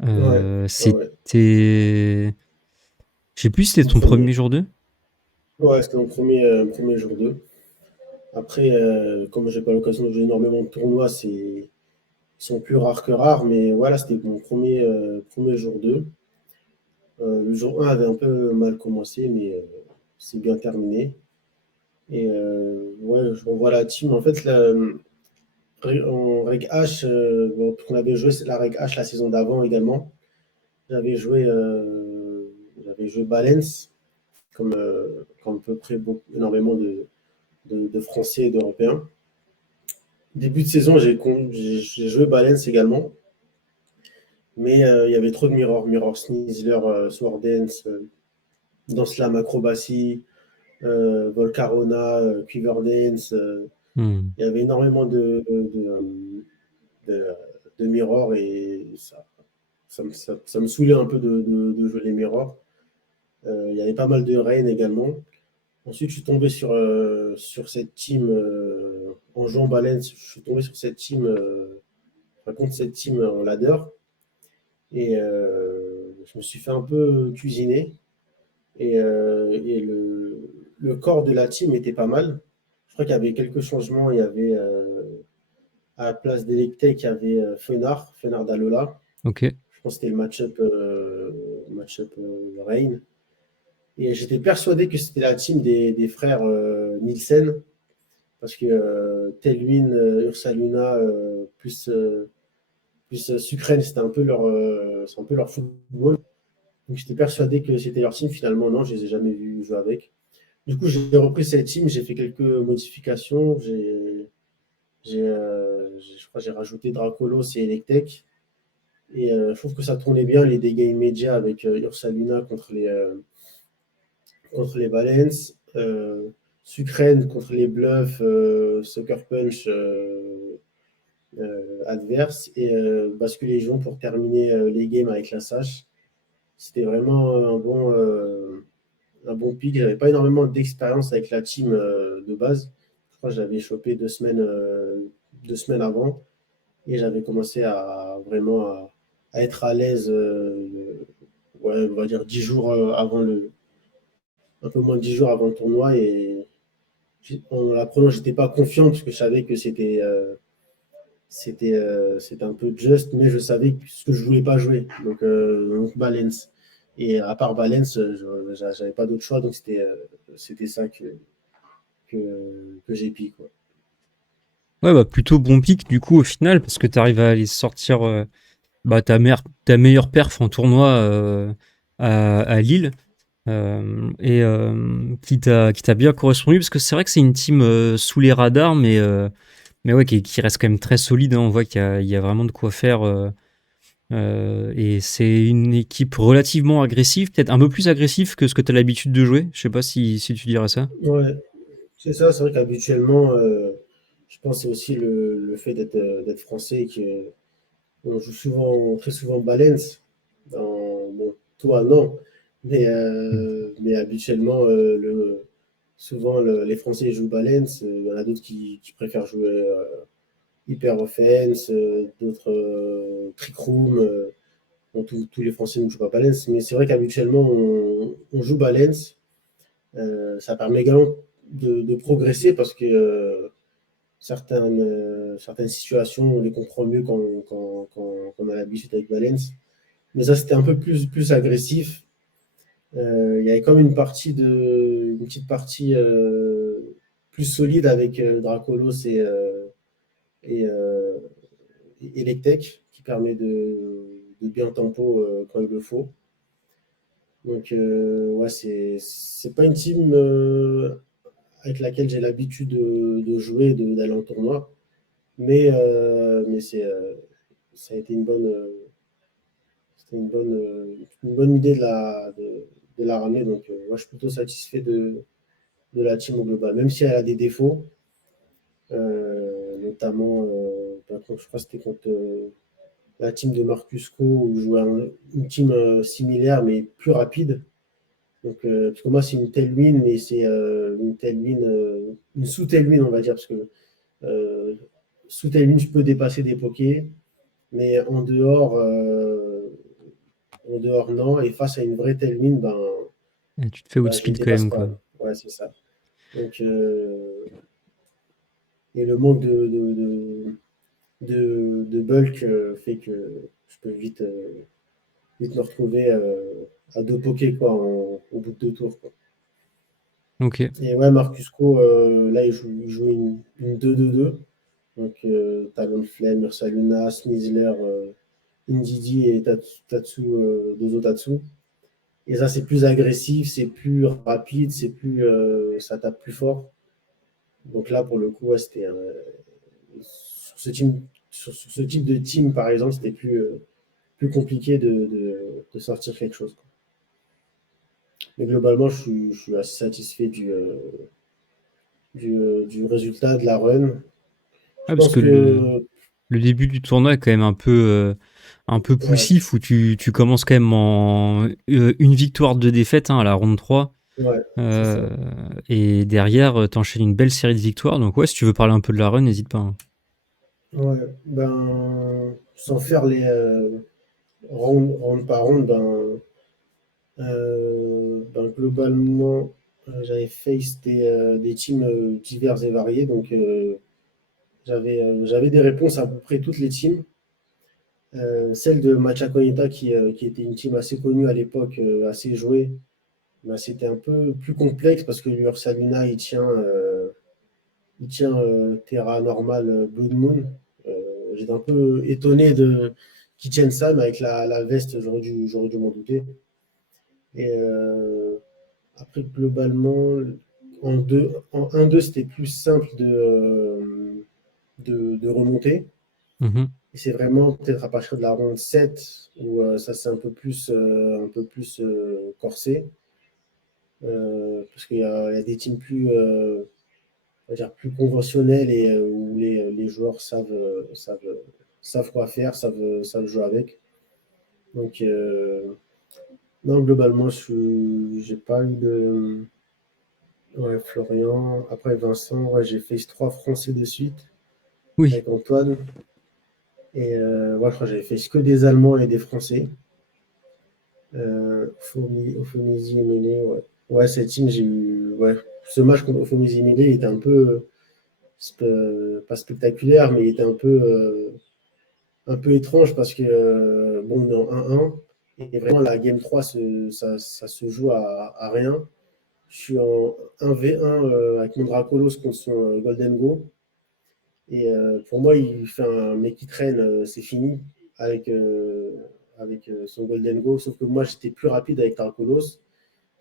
Ouais, ouais, ouais. C'était. Je sais plus si c'était Mon ton premier premier. jour 2. Ouais, c'était mon premier jour 2. Après, comme j'ai pas l'occasion de jouer énormément de tournois, ils sont plus rares que rares. Mais voilà, c'était mon premier jour 2. Le jour 1 avait un peu mal commencé, mais c'est bien terminé. Et ouais, je revois la team. En fait, en Reg H, bon, on avait joué la Reg H la saison d'avant également. J'avais joué, euh, j'avais joué Balens, comme à peu près énormément de Français et d'Européens. Début de saison, j'ai joué Balens également, mais il y avait trop de mirrors, Mirror Sneasler, Sword Dance, dans Slam Acrobatie, Volcarona, Quiver Dance. Hmm. Il y avait énormément de, de mirrors et ça me saoulait un peu de jouer les mirrors. Il y avait pas mal de rain également. Ensuite, je suis tombé sur cette team en jouant Balance. Je suis tombé sur cette team, contre cette team en ladder. Et je me suis fait un peu cuisiner. Et le corps de la team était pas mal. Je crois qu'il y avait quelques changements. Il y avait à la place d'Electek, il y avait Fenard Dalola. Ok. Je pense que c'était le match-up Rain. Et j'étais persuadé que c'était la team des frères Nielsen, parce que Telwin, Ursaluna, plus Sucren, c'est un peu leur football. Donc j'étais persuadé que c'était leur team. Finalement, non, je les ai jamais vus jouer avec. Du coup, j'ai repris cette team, j'ai fait quelques modifications. Je crois que j'ai rajouté Dracolos et Electek. Et je trouve que ça tournait bien les dégâts immédiats avec Ursaluna contre les Valens, Sucren contre les Bluffs, Sucker Punch adverse et basculer Jon pour terminer les games avec la Sash. C'était vraiment un bon pick. J'avais pas énormément d'expérience avec la team de base. Je crois que j'avais chopé 2 semaines avant et j'avais commencé à vraiment à être à l'aise, ouais, on va dire 10 jours avant un peu moins de 10 jours avant le tournoi. Et en l'apprenant, j'étais pas confiant parce que je savais que c'était un peu juste, mais je savais ce que je voulais pas jouer. Donc Balance. Et à part Balance, j'avais pas d'autre choix, donc c'était ça que j'ai piqué, quoi. Ouais, bah plutôt bon pick du coup au final, parce que tu arrives à aller sortir bah, ta meilleure perf en tournoi à Lille. Qui t'a bien correspondu parce que c'est vrai que c'est une team sous les radars mais ouais qui reste quand même très solide hein. On voit qu'il y a vraiment de quoi faire et c'est une équipe relativement agressive, peut-être un peu plus agressive que ce que tu as l'habitude de jouer. Je sais pas si tu dirais ça. Ouais, c'est ça, c'est vrai qu'habituellement, Je pense que c'est aussi le fait d'être français et qu'on joue souvent, très souvent Balance. Bon, toi, non. Mm. Mais habituellement, souvent, les Français jouent Balance. Il y en a d'autres qui préfèrent jouer Hyper Offense, d'autres Trick Room. Bon, tous les Français ne jouent pas Balance. Mais c'est vrai qu'habituellement, on joue Balance. Ça permet également de progresser parce que certaines situations, on les comprend mieux quand on a l'habitude avec Valence. Mais ça, c'était un peu plus agressif. Il y avait comme une petite partie plus solide avec Dracolos et, euh, et Lectec qui permet de bien tempo quand il le faut. Donc, ouais, c'est pas une team avec laquelle j'ai l'habitude de jouer, d'aller en tournoi. Mais ça a été une bonne idée de la ramener. Donc, moi, je suis plutôt satisfait de la team au global, même si elle a des défauts, notamment, je crois que c'était contre la team de Marcus Co, où je jouais une team similaire, mais plus rapide. Donc, parce que moi, c'est une tailwind, mais c'est une tailwind, une sous-tailwind, on va dire, parce que euh, sous tailwind, je peux dépasser des pokés. Mais en dehors, non. Et face à une vraie telle mine, Et tu te fais je les outspeed quand dépasse même, pas. quoi. Ouais, c'est ça. Donc, et le manque de bulk fait que je peux vite me retrouver à deux pokés quoi, au bout de deux tours. Quoi. Ok. Et ouais, Marcusco, là, il joue une 2-2-2. Donc, Talonflame, Ursaluna, Sneasler, Indidi et Dozo Tatsu. Et ça, c'est plus agressif, c'est plus rapide, ça tape plus fort. Donc là, pour le coup, ouais, sur ce type de team, par exemple, c'était plus compliqué de sortir quelque chose. Quoi. Mais globalement, je suis assez satisfait du résultat de la run. Je Ah, parce pense que que, le début du tournoi est quand même un peu ouais, poussif, où tu commences quand même en une victoire, deux défaites hein, à la ronde 3. ouais, c'est ça. Euh, et derrière, t'enchaînes une belle série de victoires. Donc ouais, si tu veux parler un peu de la run, n'hésite pas, hein. Ouais, sans faire les round par round, globalement, j'avais face des teams divers et variés, donc j'avais des réponses à peu près toutes les teams. Celle de Macha Konita, qui était une team assez connue à l'époque, assez jouée, bah, c'était un peu plus complexe parce que Ursaluna, il tient Terra normal Blood Moon. J'étais un peu étonné qu'il tienne ça, mais avec la veste, j'aurais dû m'en douter. Et après, globalement, en 1-2, c'était plus simple de remonter. Mhm. Et c'est vraiment peut-être à partir de la ronde 7 où ça s'est un peu plus corsé. Parce qu'il y a des teams on va dire plus conventionnels et où les joueurs savent quoi faire, savent jouer avec. Donc, non, globalement, j'ai pas eu de. Ouais, Florian. Après Vincent, ouais, j'ai fait 3 Français de suite Oui. avec Antoine. Et ouais, je crois que j'avais fait que des Allemands et des Français. Ofomizi et Mele, ouais. Ouais, cette team, j'ai eu. Ouais, ce match contre Ofomizi et Mele était un peu. Pas spectaculaire, mais il était un peu étrange parce que, bon, on est en 1-1. Et vraiment, la Game 3, ça se joue à rien. Je suis en 1v1 avec mon Dracolos contre son Golden Go. Et pour moi, il fait un mec qui traîne, c'est fini avec son Golden Go. Sauf que moi, j'étais plus rapide avec Tarkolos.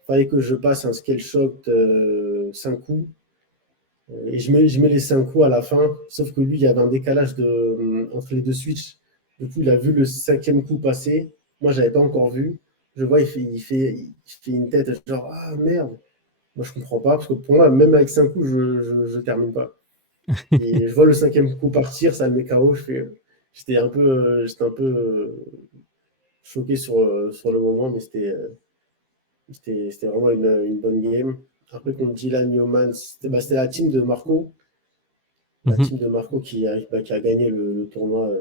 Il fallait que je passe un Scale Shot 5 coups. Et je mets les 5 coups à la fin. Sauf que lui, il y avait un décalage entre les deux switches. Du coup, il a vu le cinquième coup passer. Moi, je n'avais pas encore vu. Je vois, il fait une tête genre, ah merde. Moi, je comprends pas. Parce que pour moi, même avec 5 coups, je termine pas. Et je vois le cinquième coup partir, ça me met KO. J'étais un peu choqué sur le moment, mais c'était vraiment une bonne game. Après, contre Dylan Newman, c'était la team de Marco. La Mhm. team de Marco qui a gagné le tournoi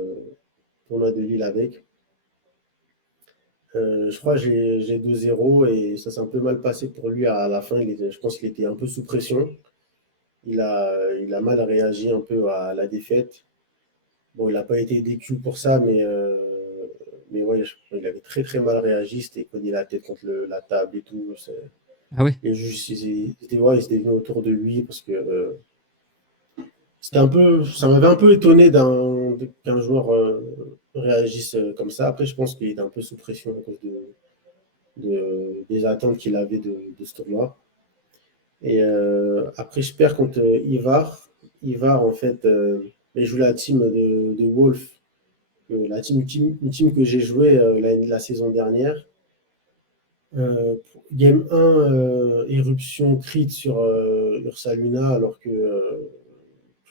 de Lille avec. Je crois que j'ai 2-0 et ça s'est un peu mal passé pour lui à la fin. Je pense qu'il était un peu sous pression. Il a mal réagi un peu à la défaite. Bon, il n'a pas été DQ pour ça, mais ouais, il avait très très mal réagi. C'était cogné la tête contre la table et tout. Ah ouais? Les juges, ouais, ils étaient venus autour de lui parce que c'était un peu, ça m'avait un peu étonné qu'un joueur réagisse comme ça. Après, je pense qu'il était un peu sous pression à cause des attentes qu'il avait de ce tournoi. Et après, je perds contre Ivar. Ivar, en fait, il joue la team de Wolf, une team que j'ai joué la saison dernière. Game 1, éruption crit sur Ursaluna, alors que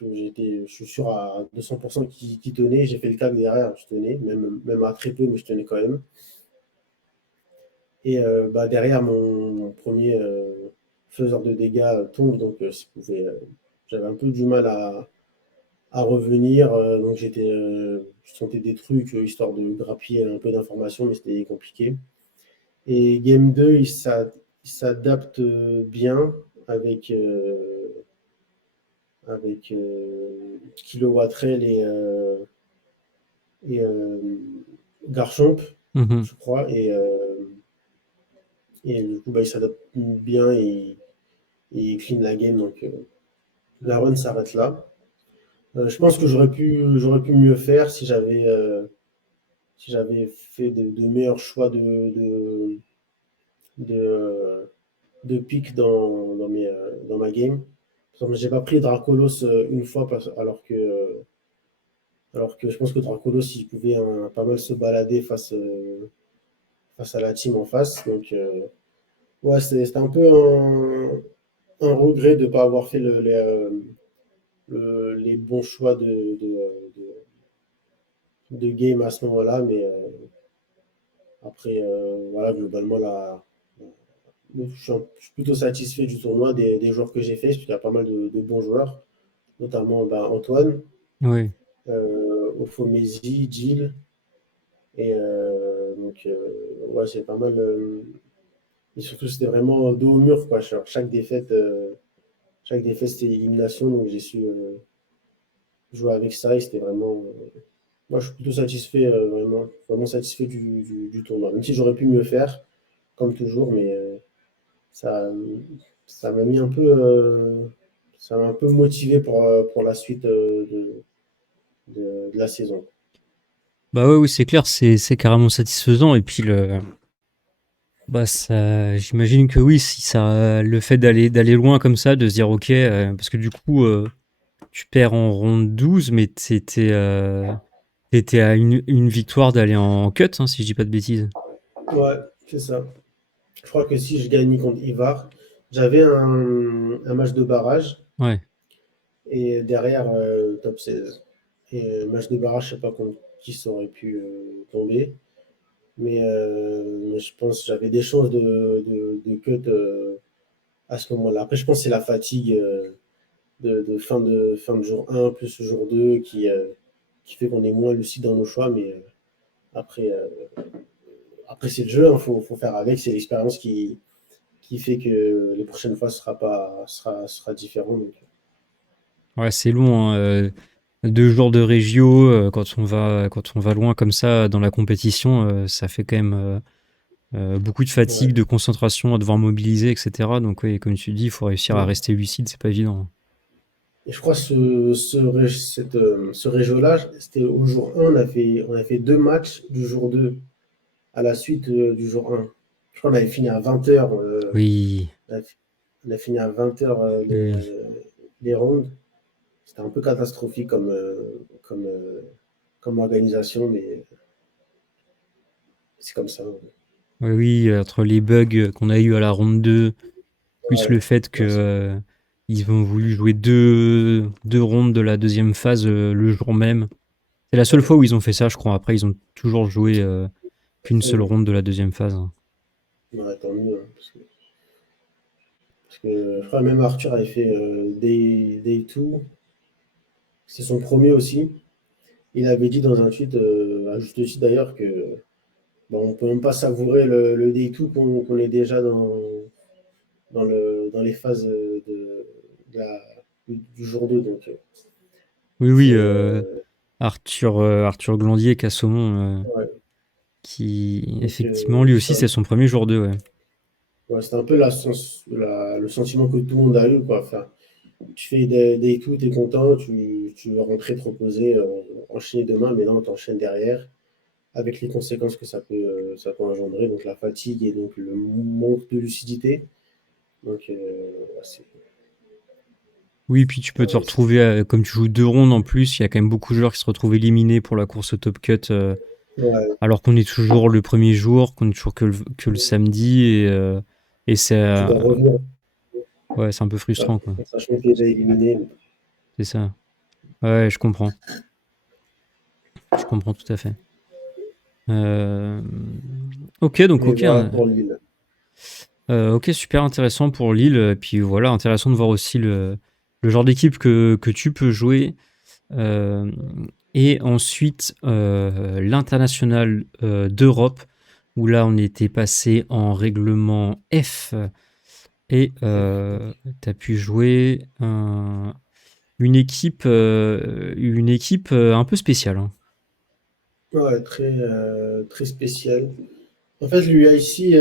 je suis sûr à 200% qui tenait. J'ai fait le câble derrière, je tenais, même à très peu, mais je tenais quand même. Et bah, derrière, mon premier faiseur de dégâts tombe, donc j'avais un peu du mal à revenir. Donc je sentais des trucs, histoire de grappiller un peu d'informations, mais c'était compliqué. Et Game 2, il s'adapte bien avec, Kilowattrel et Garchomp, Mhm. je crois. Et du coup, bah, il s'adapte bien et il clean la game. Donc la run s'arrête là. Je pense que j'aurais pu mieux faire si j'avais fait de meilleurs choix de, de pick dans ma game. Par exemple, j'ai pas pris Dracolos une fois alors que je pense que Dracolos, il pouvait pas mal se balader face à la team en face. Donc, ouais, c'était un peu un regret de ne pas avoir fait les bons choix de game à ce moment-là. Mais après, voilà, globalement, là, je suis plutôt satisfait du tournoi, des joueurs que j'ai fait, parce qu'il y a pas mal de bons joueurs, notamment ben, Antoine, Oui. Ophomésie, Gilles. Et donc, ouais, c'est pas mal. Et surtout, c'était vraiment dos au mur, quoi. Chaque défaite, c'était élimination, donc j'ai su jouer avec ça. Et c'était vraiment. Moi, je suis plutôt satisfait, vraiment, vraiment satisfait du tournoi. Même si j'aurais pu mieux faire, comme toujours, mais ça, ça m'a mis un peu. Ça m'a un peu motivé pour la suite de la saison. Bah ouais, oui, c'est clair, c'est carrément satisfaisant. Et puis bah ça, j'imagine que oui, si ça, le fait d'aller loin comme ça, de se dire ok, parce que du coup, tu perds en ronde 12, mais t'étais à une victoire d'aller en cut, hein, si je dis pas de bêtises. Ouais, c'est ça. Je crois que si je gagnais contre Ivar, j'avais un match de barrage Ouais. et derrière top 16. Et match de barrage, je sais pas contre qui ça aurait pu tomber, mais je pense que j'avais des chances de cut à ce moment-là. Après, je pense que c'est la fatigue de fin de jour 1 plus jour 2 qui fait qu'on est moins lucide dans nos choix, mais après, après c'est le jeu, il faut faire avec, c'est l'expérience qui fait que les prochaines fois sera différent. Donc, Ouais, c'est long, hein, 2 jours de régio, quand on va loin comme ça dans la compétition, ça fait quand même beaucoup de fatigue, ouais. de concentration à devoir mobiliser, etc. Donc oui, comme tu dis, il faut réussir à Ouais. rester lucide, c'est pas évident. Et je crois que ce régio-là, c'était au jour 1, on a fait deux matchs du jour 2 à la suite du jour 1. Je crois qu'on avait fini à 20h. Oui. On a fini à 20h Oui. les rounds. C'était un peu catastrophique comme organisation, mais c'est comme ça. Oui, oui, entre les bugs qu'on a eu à la ronde 2, plus le Ouais, fait que ouais, Ils ont voulu jouer deux rondes de la deuxième phase le jour même. C'est la seule Ouais, fois où ils ont fait ça, je crois. Après, ils ont toujours joué qu'une tant seule mieux. ronde de la deuxième phase. Ouais, tant mieux, hein, parce que je crois même Arthur avait fait Day 2. C'est son premier aussi. Il avait dit dans un tweet, à juste titre d'ailleurs, que bon, on peut même pas savourer le Day 2 qu'on est déjà dans les phases de du jour 2. Donc, Oui, oui, c'est. Arthur Glandier, Cassomon, Ouais. qui, Donc, effectivement, lui aussi, ça, c'est son premier jour 2, ouais. ouais, c'était un peu le sentiment que tout le monde a eu, quoi. Enfin, tu fais des tout, t'es content, tu veux rentrer, te reposer, enchaîner demain, mais non, t'enchaînes derrière, avec les conséquences que ça peut engendrer, donc la fatigue et donc le manque de lucidité. Donc, ouais, Oui, puis tu peux te ouais, retrouver, comme tu joues deux rondes en plus, il y a quand même beaucoup de joueurs qui se retrouvent éliminés pour la course au top cut, ouais, alors qu'on est toujours le premier jour, qu'on est toujours que le samedi, et c'est, tu dois revenir, ouais, c'est un peu ouais, frustrant, quoi. en sachant que t'es déjà éliminé. C'est ça. Ouais, je comprends. Je comprends tout à fait. Euh, ok, donc Mais ok, voilà pour Lille. ok, super intéressant pour Lille. Et puis voilà, intéressant de voir aussi le genre d'équipe que tu peux jouer. Euh, et ensuite, l'international d'Europe, où là, on était passé en règlement F. Et tu as pu jouer une équipe un peu spéciale, hein. Ouais, très spécial. En fait, l'UIC,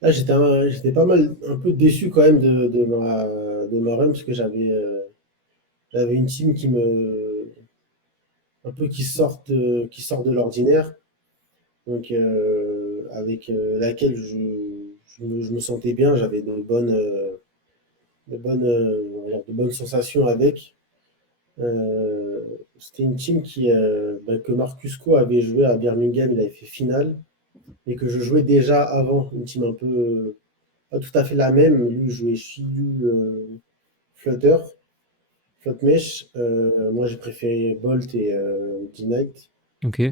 là, j'étais pas mal, un peu déçu quand même de ma run, parce que j'avais une team un peu qui sort de l'ordinaire, donc avec laquelle je me sentais bien, j'avais on va dire de bonnes sensations avec. C'était une team que Marcusco avait joué à Birmingham, il avait fait finale, et que je jouais déjà avant, une team un peu, pas tout à fait la même. Lui, il jouait Shiyu Flutter, Flottmesh. Moi, j'ai préféré Bolt et D-Knight. Ok,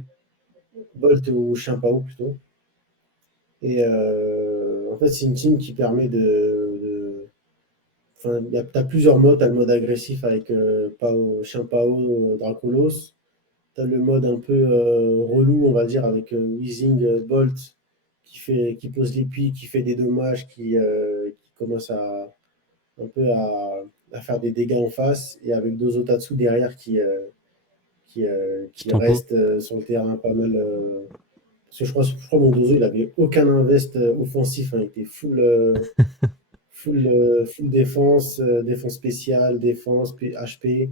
Bolt ou Chimpao plutôt. Et en fait, c'est une team qui permet enfin, t'as plusieurs modes. T'as le mode agressif avec Chimpao, Dracolos. T'as le mode un peu relou, on va dire, avec Weezing, Bolt, qui pose les pieds, qui fait des dommages, qui commence un peu à faire des dégâts en face, et avec Dozotatsu derrière petit qui tempo. reste sur le terrain pas mal. Parce que je crois mon Dozo, il avait aucun invest offensif, hein, il était full défense, défense spéciale, défense, HP.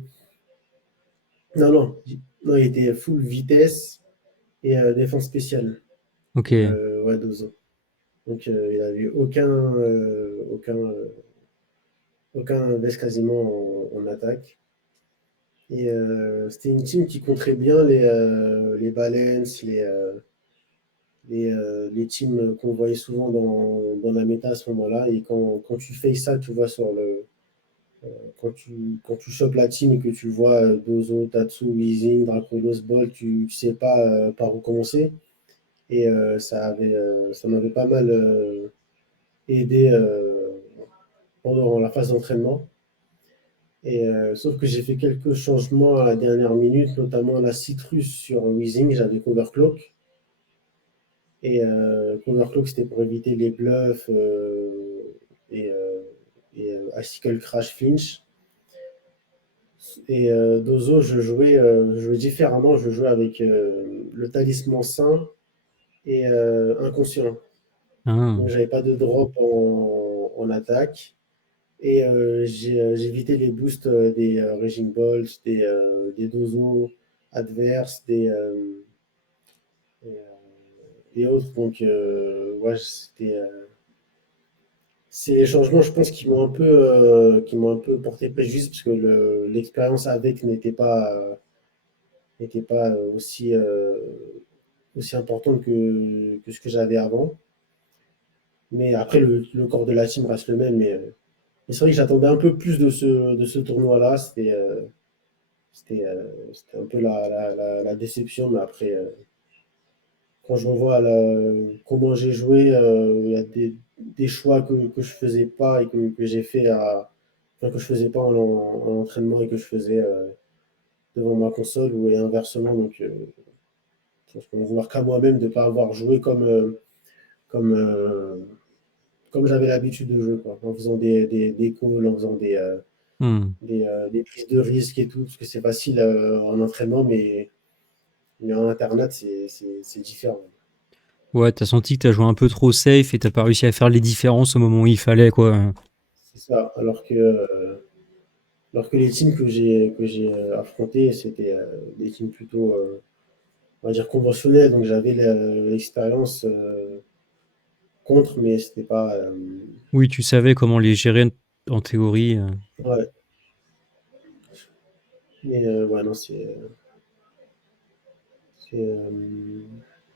Non, non, non, il était full vitesse et défense spéciale, Ok, ouais, Dozo. Donc il avait aucun invest quasiment en attaque. Et c'était une team qui compterait bien les Balance, les teams qu'on voyait souvent dans la méta à ce moment-là. Et quand tu fais ça, tu vois, quand tu chopes la team et que tu vois Dozo, Tatsu, Weezing, Dracolos, Ball, tu sais pas par où commencer. Et ça m'avait pas mal aidé pendant la phase d'entraînement. Et sauf que j'ai fait quelques changements à la dernière minute, notamment la citrus sur Weezing, j'avais Covercloak. Et Covercloak, c'était pour éviter les bluffs et, euh, et Icicle Crash Finch. Et Dozo, je jouais différemment, je jouais avec le talisman sain et inconscient. ah, Donc j'avais pas de drop en attaque. Et j'évitais les boosts des Raging Bolts, des Dozo adverses, et, et autres. Donc, ouais, c'est les changements, je pense, qui m'ont un peu porté préjudice, parce que l'expérience avec n'était pas aussi importante que ce que j'avais avant. Mais après, le corps de la team reste le même. Et c'est vrai que j'attendais un peu plus de ce tournoi-là. C'était un peu la déception, mais après, quand je revois comment j'ai joué, il y a des choix que je faisais pas et que j'ai fait enfin, que je faisais pas en entraînement et que je faisais devant ma console ou et inversement. Donc, je peux en vouloir qu'à moi-même de ne pas avoir joué comme, comme j'avais l'habitude de jouer, quoi, en faisant des calls, en faisant Hmm. des prises de risques et tout, parce que c'est facile en entraînement, mais en internat, c'est différent. Ouais, t'as senti que t'as joué un peu trop safe et t'as pas réussi à faire les différences au moment où il fallait, quoi. C'est ça. Alors que les teams que j'ai affrontés, c'était des teams plutôt, on va dire, conventionnels. Donc j'avais l'expérience contre, mais c'était pas. Oui, tu savais comment les gérer en théorie. Ouais. Mais ouais, non,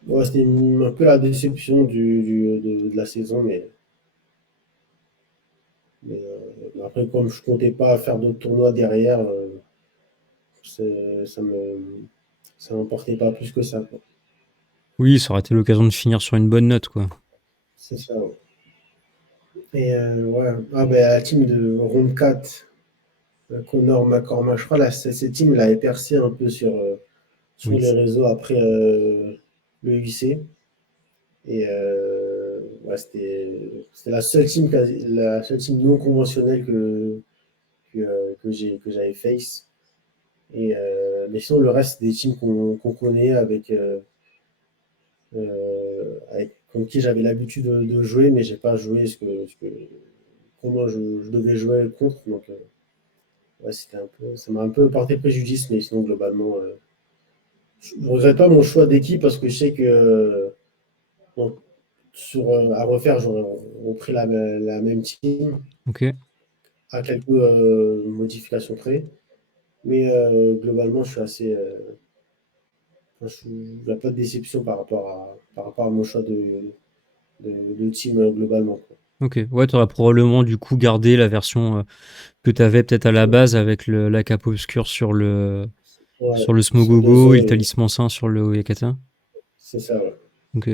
ouais, c'était un peu la déception de la saison, mais après, comme je comptais pas faire d'autres tournois derrière, ça ça m'importait pas plus que ça, quoi. Oui, ça aurait été l'occasion de finir sur une bonne note, quoi. C'est ça, ouais. Et ouais, ah, ben, la team de Round 4, Connor McCormack, je crois que cette team l'avait percé un peu sur Oui. les réseaux après le UC. Et ouais, c'était la seule team non conventionnelle que j'avais face. Et, mais sinon, le reste, c'est des teams qu'on connaît contre qui j'avais l'habitude de jouer, mais j'ai pas joué comment je devais jouer contre. Donc, ouais, ça m'a un peu porté préjudice, mais sinon, globalement, je ne regrette pas mon choix d'équipe parce que je sais que bon, à refaire, j'aurais repris la même team Ok. à quelques modifications près. Mais globalement, je suis assez. Il n'y a pas de déception par rapport à mon choix de team globalement, quoi. Ok. Ouais, t'aurais probablement du coup gardé la version que t'avais peut-être à la Ouais, base avec la cape obscure ouais, sur le sur deux Smogogo et ans, le talisman sain sur le Yakata. c'est ça, ouais. Ok.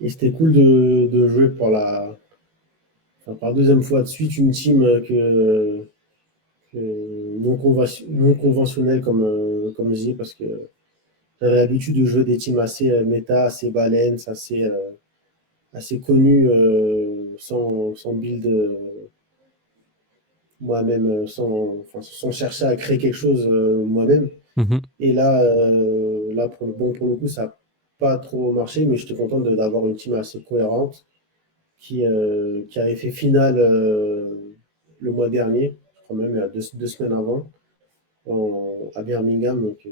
Et c'était cool de jouer enfin, par deuxième fois de suite une team non conventionnelle comme je dis, parce que j'avais l'habitude de jouer des teams assez méta, assez balance, assez connus, sans build moi-même, sans chercher à créer quelque chose moi-même. Mhm. Et là, pour le coup, ça n'a pas trop marché, mais j'étais content d'avoir une team assez cohérente qui avait fait finale le mois dernier, je crois même il y a deux semaines avant, à Birmingham. Ok.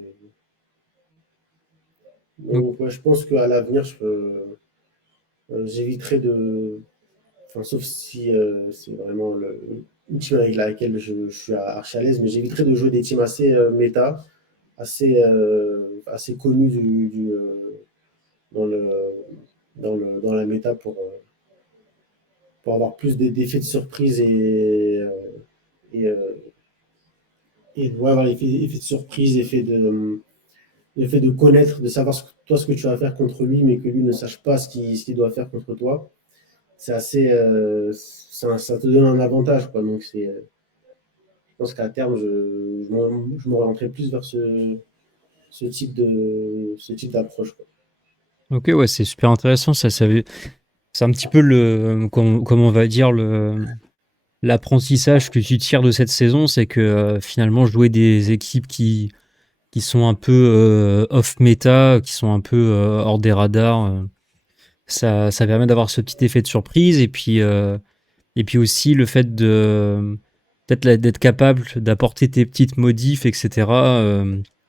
Ouais, je pense qu'à l'avenir, j'éviterai enfin, sauf si c'est vraiment une team avec laquelle je suis archi à l'aise, mais j'éviterai de jouer des teams assez méta, assez connus dans, le, dans la méta pour avoir plus d'effets de surprise et, et ouais, voilà, effet de surprise, le fait de connaître, de savoir toi ce que tu vas faire contre lui, mais que lui ne sache pas ce qu'il doit faire contre toi. C'est assez, ça te donne un avantage, quoi. Donc je pense qu'à terme, je m'orienterai plus vers ce type d'approche, quoi. Ok, ouais, c'est super intéressant. C'est un petit peu comment on va dire l'apprentissage que tu tires de cette saison, c'est que finalement jouer des équipes qui sont un peu off méta, qui sont un peu hors des radars, ça permet d'avoir ce petit effet de surprise et puis aussi le fait de peut-être d'être capable d'apporter tes petites modifs, etc.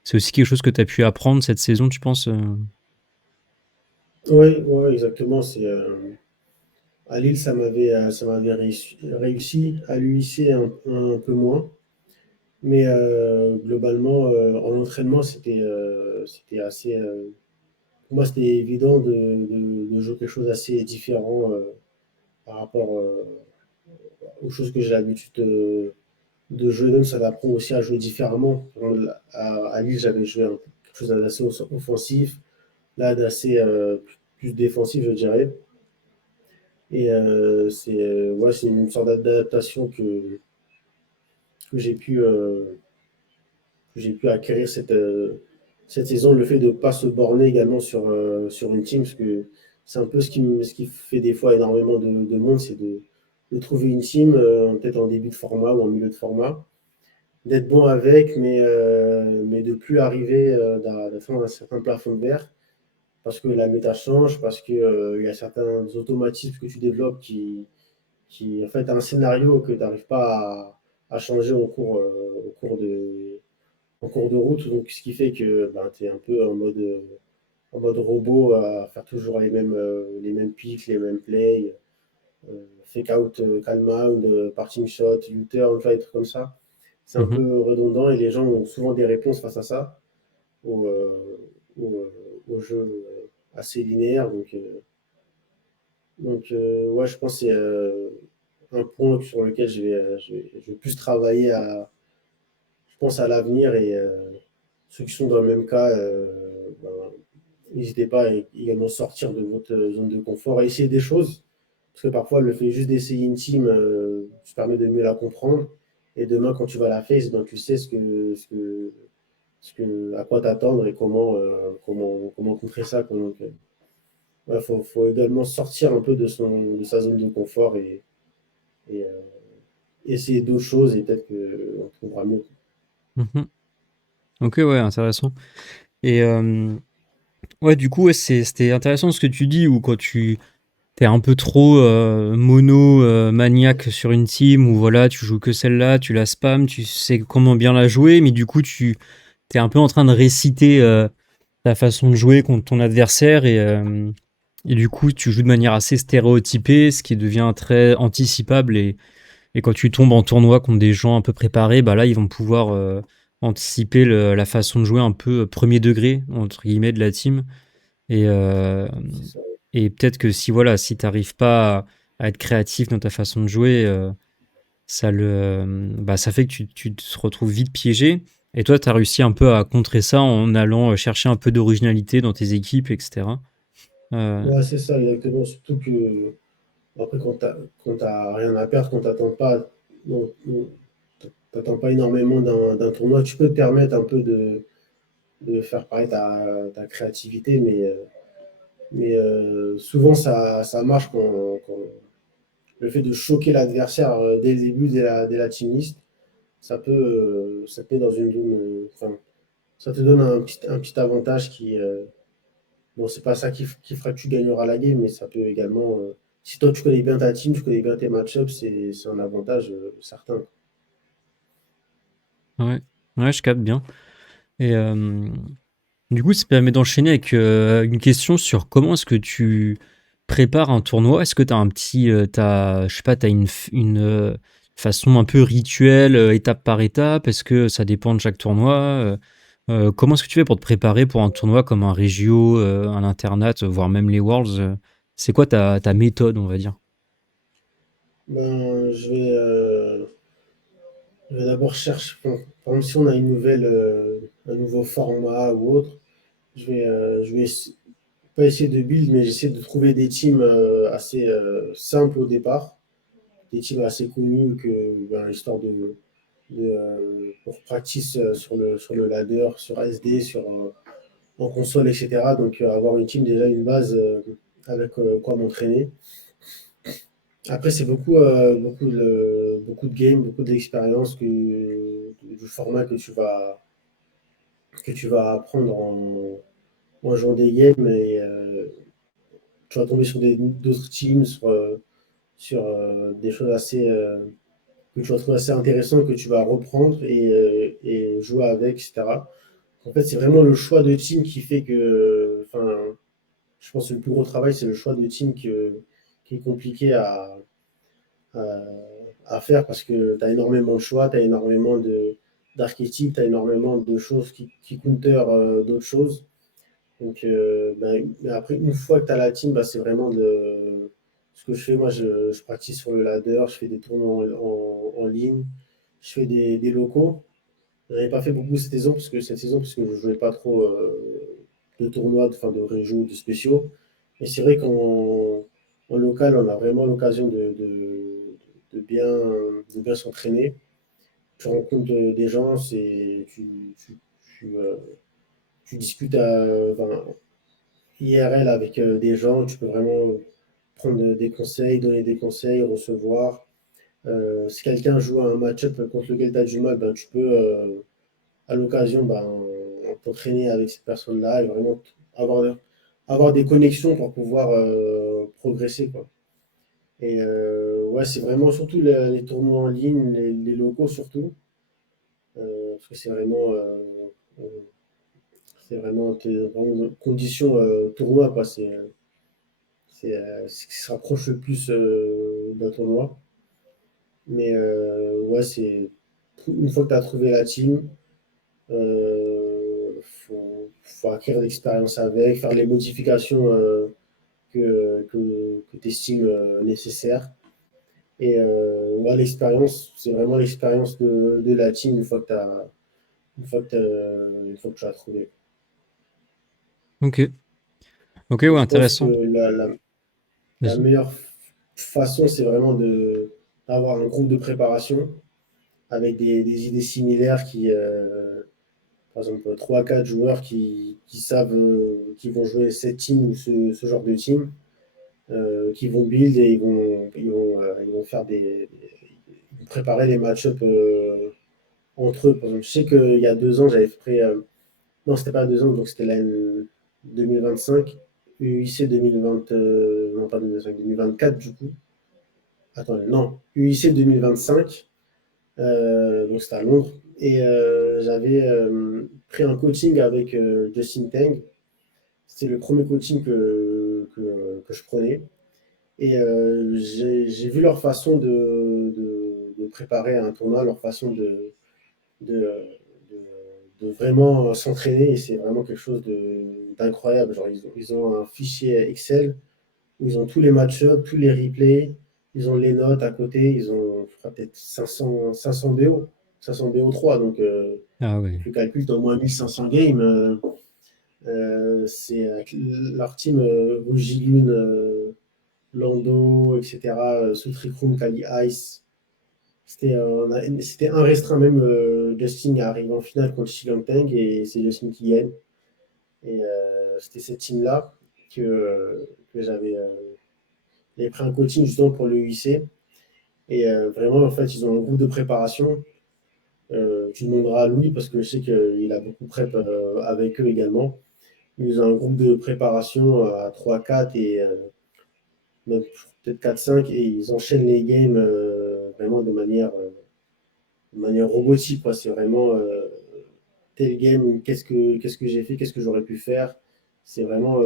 C'est aussi quelque chose que tu as pu apprendre cette saison, tu penses Oui, ouais, exactement. À Lille, ça m'avait réussi, à l'UIC un peu moins. Mais globalement, en entraînement, c'était assez. Pour moi, c'était évident de jouer quelque chose d'assez différent par rapport aux choses que j'ai l'habitude de jouer, même ça t'apprend aussi à jouer différemment. À Lille, j'avais joué quelque chose d'assez offensif, là d'assez plus défensif, je dirais. Et ouais, c'est une sorte d'adaptation que j'ai pu, que j'ai pu acquérir cette saison. Le fait de ne pas se borner également sur une team, parce que c'est un peu ce qui fait des fois énormément de monde, c'est de trouver une team, peut-être en début de format ou en milieu de format, d'être bon avec, mais de plus arriver d'atteindre un certain plafond de verre, parce que la méta change, parce qu'il il y a certains automatismes que tu développes qui en fait, un scénario que tu n'arrives pas à changer en cours de route. Donc, ce qui fait que ben, tu es un peu en mode robot à faire toujours les mêmes pics, les mêmes plays, fake out, calm out, parting shot, U-turn, tu vois, des trucs comme ça. C'est un Mhm. peu redondant et les gens ont souvent des réponses face à ça, au, au jeu assez linéaire. Ouais, je pense que c'est un point sur lequel je vais plus travailler je pense à l'avenir et ceux qui sont dans le même cas, ben, n'hésitez pas à également sortir de votre zone de confort et essayer des choses. Parce que parfois, le fait juste d'essayer une team te permet de mieux la comprendre. Et demain, quand tu vas la face, ben, tu sais à quoi t'attendre et comment contrer ça, quoi. Donc, ouais, faut également sortir un peu de sa zone de confort et essayer d'autres choses et peut-être qu'on trouvera mieux. Mhm. Ok, ouais, intéressant. Et ouais, du coup, ouais, c'était intéressant ce que tu dis, ou quand tu t'es un peu trop mono maniaque sur une team, où voilà, tu joues que celle-là, tu la spam, tu sais comment bien la jouer, mais du coup, tu t'es un peu en train de réciter ta façon de jouer contre ton adversaire, et du coup, tu joues de manière assez stéréotypée, ce qui devient très anticipable, et quand tu tombes en tournoi contre des gens un peu préparés, bah là, ils vont pouvoir anticiper la façon de jouer un peu premier degré, entre guillemets, de la team. Et, C'est ça. peut-être que si voilà, si t'arrives pas à être créatif dans ta façon de jouer, ça fait que tu te retrouves vite piégé. Et toi, tu as réussi un peu à contrer ça en allant chercher un peu d'originalité dans tes équipes, etc. Euh, Ouais, c'est ça, exactement. Surtout que après, quand t'as rien à perdre, quand t'attends pas énormément d'un tournoi, tu peux te permettre un peu de faire pareil ta créativité, mais souvent ça marche quand le fait de choquer l'adversaire dès le début, dès la team list, ça te met dans une zone. Enfin, ça te donne un petit avantage bon, c'est pas ça qui fera que tu gagneras la game, mais ça peut également. Si toi tu connais bien ta team, tu connais bien tes match-ups, c'est un avantage certain. ouais, ouais, je capte bien. Et du coup, ça permet d'enchaîner avec une question sur comment est-ce que tu prépares un tournoi. Est-ce que tu as je sais pas, t'as une façon un peu rituelle, étape par étape? Est-ce que ça dépend de chaque tournoi? Comment est-ce que tu fais pour te préparer pour un tournoi comme un Régio, un Internat, voire même les Worlds? C'est quoi ta méthode, on va dire? Ben, je vais d'abord chercher. Bon, par exemple, si on a un nouveau format ou autre, je vais pas essayer de build, mais j'essaie de trouver des teams assez simples au départ, des teams assez connus ben, histoire pour practice sur le ladder, sur SD, en console, etc. Donc avoir une team déjà une base avec quoi m'entraîner. Après, c'est beaucoup de games, beaucoup d'expérience du format que tu vas apprendre en jouant des games et tu vas tomber sur d'autres teams, sur des choses que tu vas trouver assez intéressantes, que tu vas reprendre et jouer avec, etc. En fait, c'est vraiment le choix de team qui fait que, enfin, je pense que le plus gros travail, c'est le choix de team qui est compliqué à, à faire parce que tu as énormément de choix, tu as énormément d'archétypes, tu as énormément de choses qui counter d'autres choses. Donc, mais après, une fois que tu as la team, bah, c'est vraiment Ce que je fais, moi, je pratique sur le ladder, je fais des tournois en ligne, je fais des locaux. J'en ai pas fait beaucoup cette saison, parce que je jouais pas trop de tournois, enfin de régions, de spéciaux. Et c'est vrai qu'en local, on a vraiment l'occasion de bien s'entraîner. Tu rencontres des gens, tu, euh, tu discutes enfin, IRL avec des gens, tu peux vraiment prendre des conseils, donner des conseils, recevoir. Si quelqu'un joue à un match-up contre lequel tu as du mal, ben, tu peux, à l'occasion, ben, t'entraîner avec cette personne-là et vraiment avoir des connexions pour pouvoir progresser, quoi. Et ouais, c'est vraiment surtout les tournois en ligne, les locaux surtout, parce que euh, t'es vraiment une condition tournoi, quoi. C'est ce qui se rapproche le plus d'un tournoi. Mais ouais, une fois que tu as trouvé la team, faut acquérir l'expérience avec, faire les modifications que tu estimes nécessaires. Et ouais, l'expérience, c'est vraiment l'expérience de la team une fois que tu as trouvé. Ok. Ok, Et ouais, je pense que intéressant. la Vas-y. meilleure façon, c'est vraiment d'avoir un groupe de préparation avec des idées similaires par exemple, 3 4 joueurs qui savent qu'ils vont jouer cette team ou ce genre de team, qui vont build et ils vont faire ils vont préparer les match-ups entre eux. Par exemple, je sais qu'il y a 2 ans, j'avais fait. Non, c'était pas 2 ans, donc c'était l'année 2025, UIC 2020, non pas 2025, 2024 du coup. Attendez, non, UIC 2025, donc c'était à Londres. Et j'avais pris un coaching avec Justin Tang. C'était le premier coaching que je prenais. Et j'ai vu leur façon de préparer un tournoi, leur façon de, de vraiment s'entraîner. Et c'est vraiment quelque chose d'incroyable. Genre, ils ont un fichier Excel où ils ont tous les match-ups, tous les replays, ils ont les notes à côté, ils ont je crois, peut-être 500 BO, 500 BO3. Donc, Ah ouais. le calcul, tu as au moins 1500 games. C'est leur team Rujilun, Lando, etc. Sultricrum, Kali Ice. C'était un restreint même. Justin arrive en finale contre Shiganteng et c'est Justin qui gagne. Et c'était cette team-là que j'avais pris un coaching justement pour le UIC. Et vraiment, en fait, ils ont un groupe de préparation. Tu demanderas à Louis parce que je sais qu'il a beaucoup prep avec eux également. Ils ont un groupe de préparation à 3 4 et même peut-être 4 5 et ils enchaînent les games vraiment de manière robotique, quoi. C'est vraiment tel game, qu'est-ce que j'ai fait, qu'est-ce que j'aurais pu faire. C'est vraiment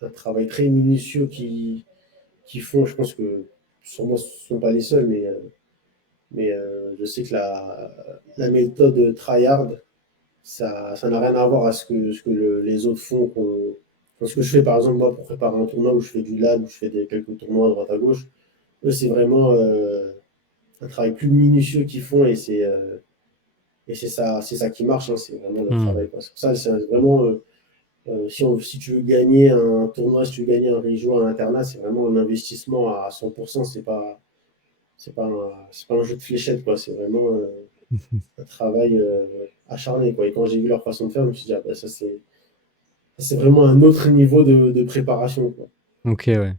un travail très minutieux qui font. Je pense que sûrement ce ne sont pas les seuls, mais je sais que la méthode tryhard, ça n'a rien à voir à ce que les autres font. Enfin, ce que je fais par exemple moi pour préparer un tournoi où je fais du LAN, où je fais quelques tournois à droite à gauche, eux c'est vraiment un travail plus minutieux qu'ils font et c'est ça qui marche, hein, c'est vraiment le Hmm. travail, quoi. C'est pour ça, c'est vraiment, si tu veux gagner un tournoi, si tu veux gagner un région, un internat, c'est vraiment un investissement à 100%. C'est pas un jeu de fléchettes, quoi. C'est vraiment un travail acharné, quoi. Et quand j'ai vu leur façon de faire, je me suis dit, ah, bah, ça, c'est vraiment un autre niveau de préparation, quoi. Ok, ouais.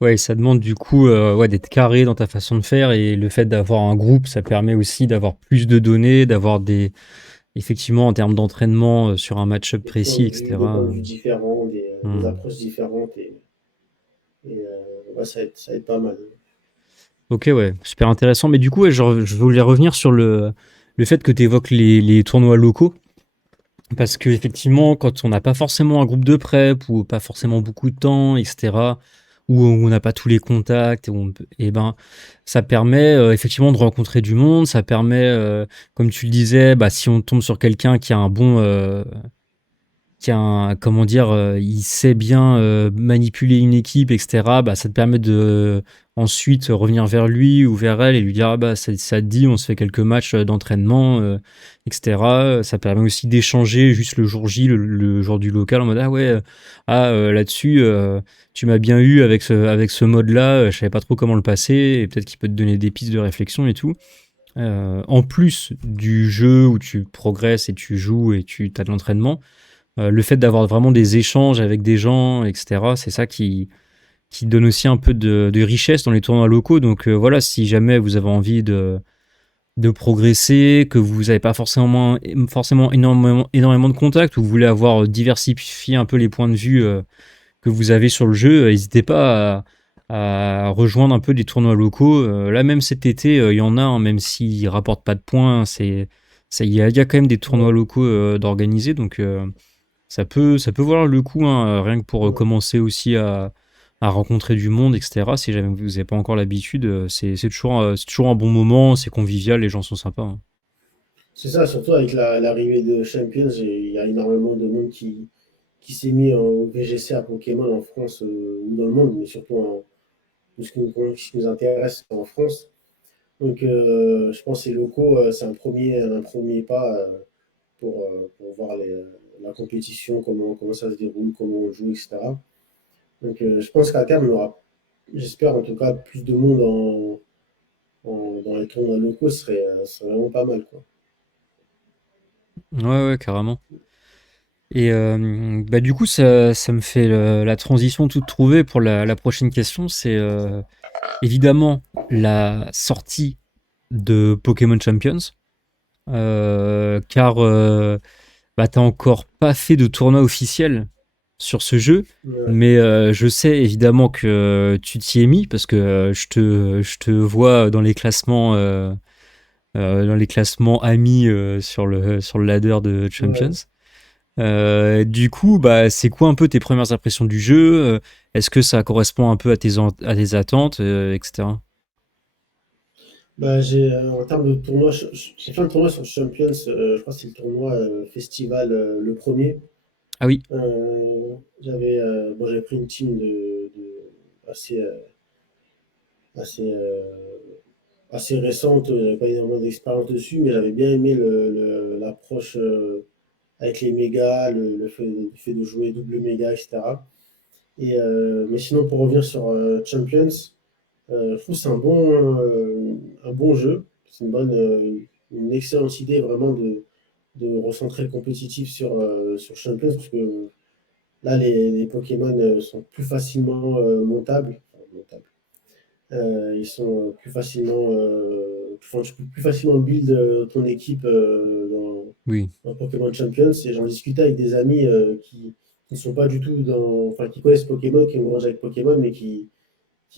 Ouais, ça demande du coup ouais, d'être carré dans ta façon de faire et le fait d'avoir un groupe, ça permet aussi d'avoir plus de données, d'avoir des, effectivement, en termes d'entraînement sur un match-up précis, Des etc. points de vue différents, des Hmm. approches différentes, et ouais, ça aide pas mal. Ok, ouais, super intéressant. Mais du coup, ouais, je voulais revenir sur le fait que tu évoques les tournois locaux. Parce que effectivement, quand on n'a pas forcément un groupe de prep ou pas forcément beaucoup de temps, etc., ou on n'a pas tous les contacts, et ben, ça permet effectivement de rencontrer du monde. Ça permet, comme tu le disais, bah, si on tombe sur quelqu'un qui a un bon, comment dire, il sait bien manipuler une équipe, etc., bah, ça te permet de ensuite revenir vers lui ou vers elle et lui dire ah bah ça te dit, on se fait quelques matchs d'entraînement, etc. Ça permet aussi d'échanger juste le jour J, le jour du local en mode ah ouais, là-dessus, tu m'as bien eu avec ce mode-là, je savais pas trop comment le passer et peut-être qu'il peut te donner des pistes de réflexion et tout. En plus du jeu où tu progresses et tu joues et tu as de l'entraînement, le fait d'avoir vraiment des échanges avec des gens, etc., c'est ça qui donne aussi un peu de richesse dans les tournois locaux. Donc voilà, si jamais vous avez envie de progresser, que vous n'avez pas forcément énormément de contacts, ou vous voulez avoir diversifié un peu les points de vue que vous avez sur le jeu, n'hésitez pas à rejoindre un peu des tournois locaux. Là, même cet été, il y en a, hein, même s'ils ne rapportent pas de points, il y a quand même des tournois Ouais, locaux d'organiser. Donc, ça peut valoir le coup, hein, rien que pour ouais. commencer aussi à rencontrer du monde, etc. Si jamais vous n'avez pas encore l'habitude, c'est toujours un bon moment, c'est convivial, les gens sont sympas, hein. C'est ça, surtout avec l'arrivée de Champions, il y a énormément de monde qui s'est mis au VGC à Pokémon en France ou dans le monde, mais surtout ce qui nous intéresse en France. Donc, je pense que ces locaux, c'est un premier pas pour voir la compétition, comment ça se déroule, comment on joue, etc. Donc, je pense qu'à terme, on aura, j'espère en tout cas, plus de monde dans les tournois locaux, ce serait vraiment pas mal, quoi. Ouais, ouais, carrément. Et bah, du coup, ça me fait la transition toute trouvée pour la prochaine question. C'est évidemment la sortie de Pokémon Champions. Car bah, t'as encore pas fait de tournoi officiel sur ce jeu. Ouais, Mais je sais évidemment que tu t'y es mis parce que je te vois dans les classements amis sur le ladder de Champions. ouais. Du coup, bah, c'est quoi un peu tes premières impressions du jeu? Est-ce que ça correspond un peu à tes attentes, etc. Bah, en termes de tournoi, j'ai fait un tournoi sur Champions, je crois que c'est le tournoi festival, le premier. Ah oui, J'avais pris une team assez, assez, assez récente, j'avais pas énormément d'expérience dessus, mais j'avais bien aimé l'approche avec les mégas, le fait de jouer double méga, etc. Mais sinon, pour revenir sur Champions, je trouve que c'est un bon jeu. C'est une excellente idée vraiment de recentrer le compétitif sur Champions, parce que là, les Pokémon sont plus facilement montables. Enfin, montables. Ils sont plus facilement. Enfin, tu peux plus facilement build ton équipe oui, dans Pokémon Champions. Et j'en discutais avec des amis qui ne sont pas du tout enfin, qui connaissent Pokémon, qui ont grandi avec Pokémon, mais qui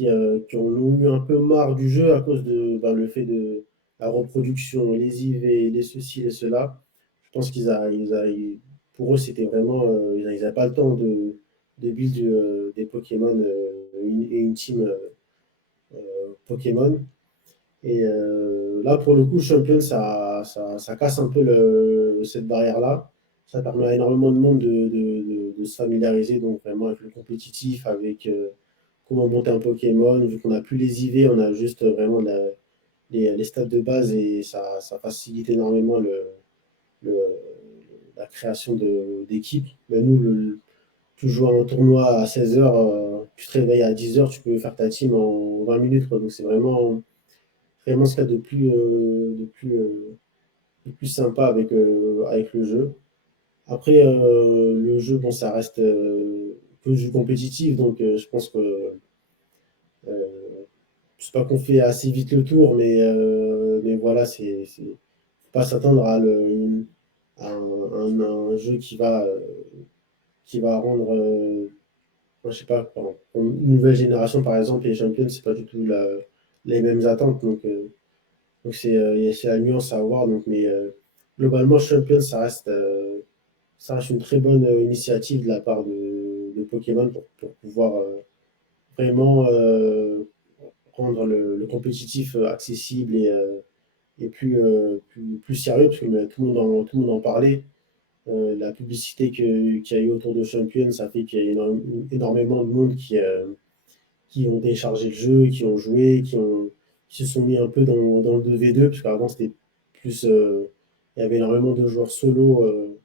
en ont eu un peu marre du jeu à cause de le fait de la reproduction lesive et les ceci et cela. Je pense pour eux, c'était vraiment. Ils n'avaient pas le temps de build des Pokémon et une team Pokémon. Et là, pour le coup, Champion, ça casse un peu cette barrière-là. Ça permet à énormément de monde de se familiariser donc vraiment avec le compétitif, avec comment monter un Pokémon. Vu qu'on n'a plus les IV, on a juste vraiment les stats de base et ça facilite énormément le- la création d'équipes. Mais nous, tu joues à un tournoi à 16h, tu te réveilles à 10h, tu peux faire ta team en 20 minutes, quoi. Donc c'est vraiment ce qu'il y a de plus sympa avec le jeu. Après, le jeu, bon, ça reste que du compétitif, donc je pense que euh, c'est pas qu'on fait assez vite le tour, mais voilà, faut pas s'attendre à un jeu qui va rendre, je sais pas, pour une nouvelle génération par exemple, les Champions, c'est pas du tout les mêmes attentes, donc c'est la nuance à avoir. Donc, mais globalement, Champions, ça reste une très bonne initiative de la part de Pokémon pour pouvoir vraiment rendre le compétitif accessible et plus sérieux, parce que tout le monde en parlait. La publicité qu'il y a eu autour de Champion, ça fait qu'il y a énormément de monde qui ont téléchargé le jeu, qui ont joué, qui se sont mis un peu dans le 2v2, parce qu'avant c'était plus. Il y avait énormément de joueurs solo, euh,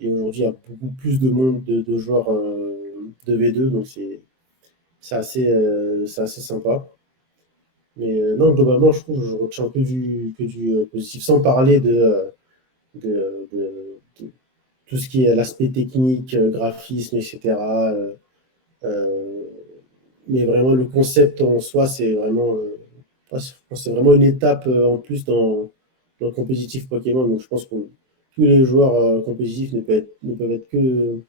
et aujourd'hui il y a beaucoup plus de monde de joueurs 2v2, donc c'est assez sympa. Mais non, globalement, je trouve que je retiens que du positif, sans parler de tout ce qui est l'aspect technique, graphisme, etc. Euh, mais vraiment, le concept en soi, c'est vraiment, ouais, je pense que c'est vraiment une étape en plus dans le compétitif Pokémon. Donc, je pense que tous les joueurs compétitifs ne peuvent être que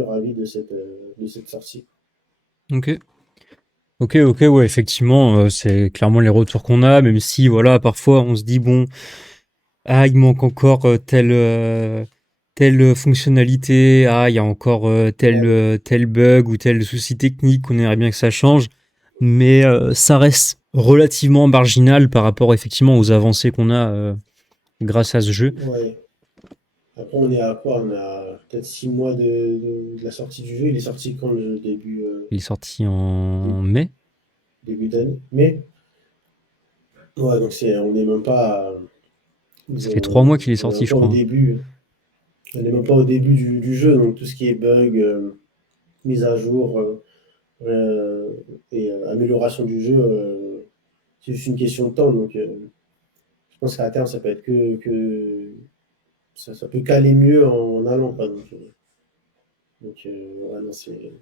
ravis de cette sortie. Ok. Ok, ok, ouais, effectivement, c'est clairement les retours qu'on a, même si, voilà, parfois on se dit, bon, ah, il manque encore telle fonctionnalité, ah, il y a encore Ouais, tel bug ou tel souci technique qu'on aimerait bien que ça change, mais ça reste relativement marginal par rapport effectivement aux avancées qu'on a grâce à ce jeu. ouais. Après, on est à quoi? On a peut-être 6 mois de la sortie du jeu. Il est sorti quand le début, Il est sorti dé- en mai, début d'année? Mais, ouais, donc on n'est même pas, ça fait 3 mois qu'il est on est sorti, même je pas au crois. début. On n'est même pas au début du jeu, donc tout ce qui est bug, mise à jour euh, et amélioration du jeu, c'est juste une question de temps. Donc, je pense qu'à terme, ça peut être ça peut caler mieux en allant, quoi. Donc, ouais, non, c'est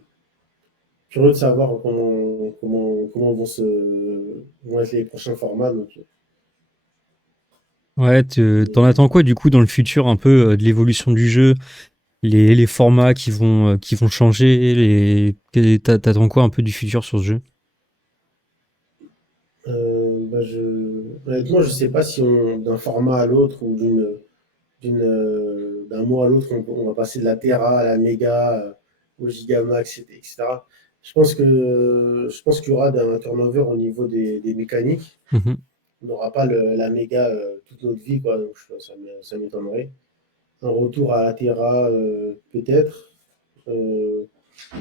curieux de savoir comment vont être les prochains formats. Donc, Ouais, t'en mais, attends quoi du coup dans le futur un peu de l'évolution du jeu, les formats qui vont changer, t'attends quoi un peu du futur sur ce jeu? bah, honnêtement, je sais pas si d'un format à l'autre ou d'un mois à l'autre, on va passer de la Terra à la Méga, au Gigamax, etc. Je pense qu'il y aura un turnover au niveau des mécaniques. Mhm. On n'aura pas la Méga toute notre vie, quoi, donc ça m'étonnerait. Un retour à la Terra, peut-être. Euh,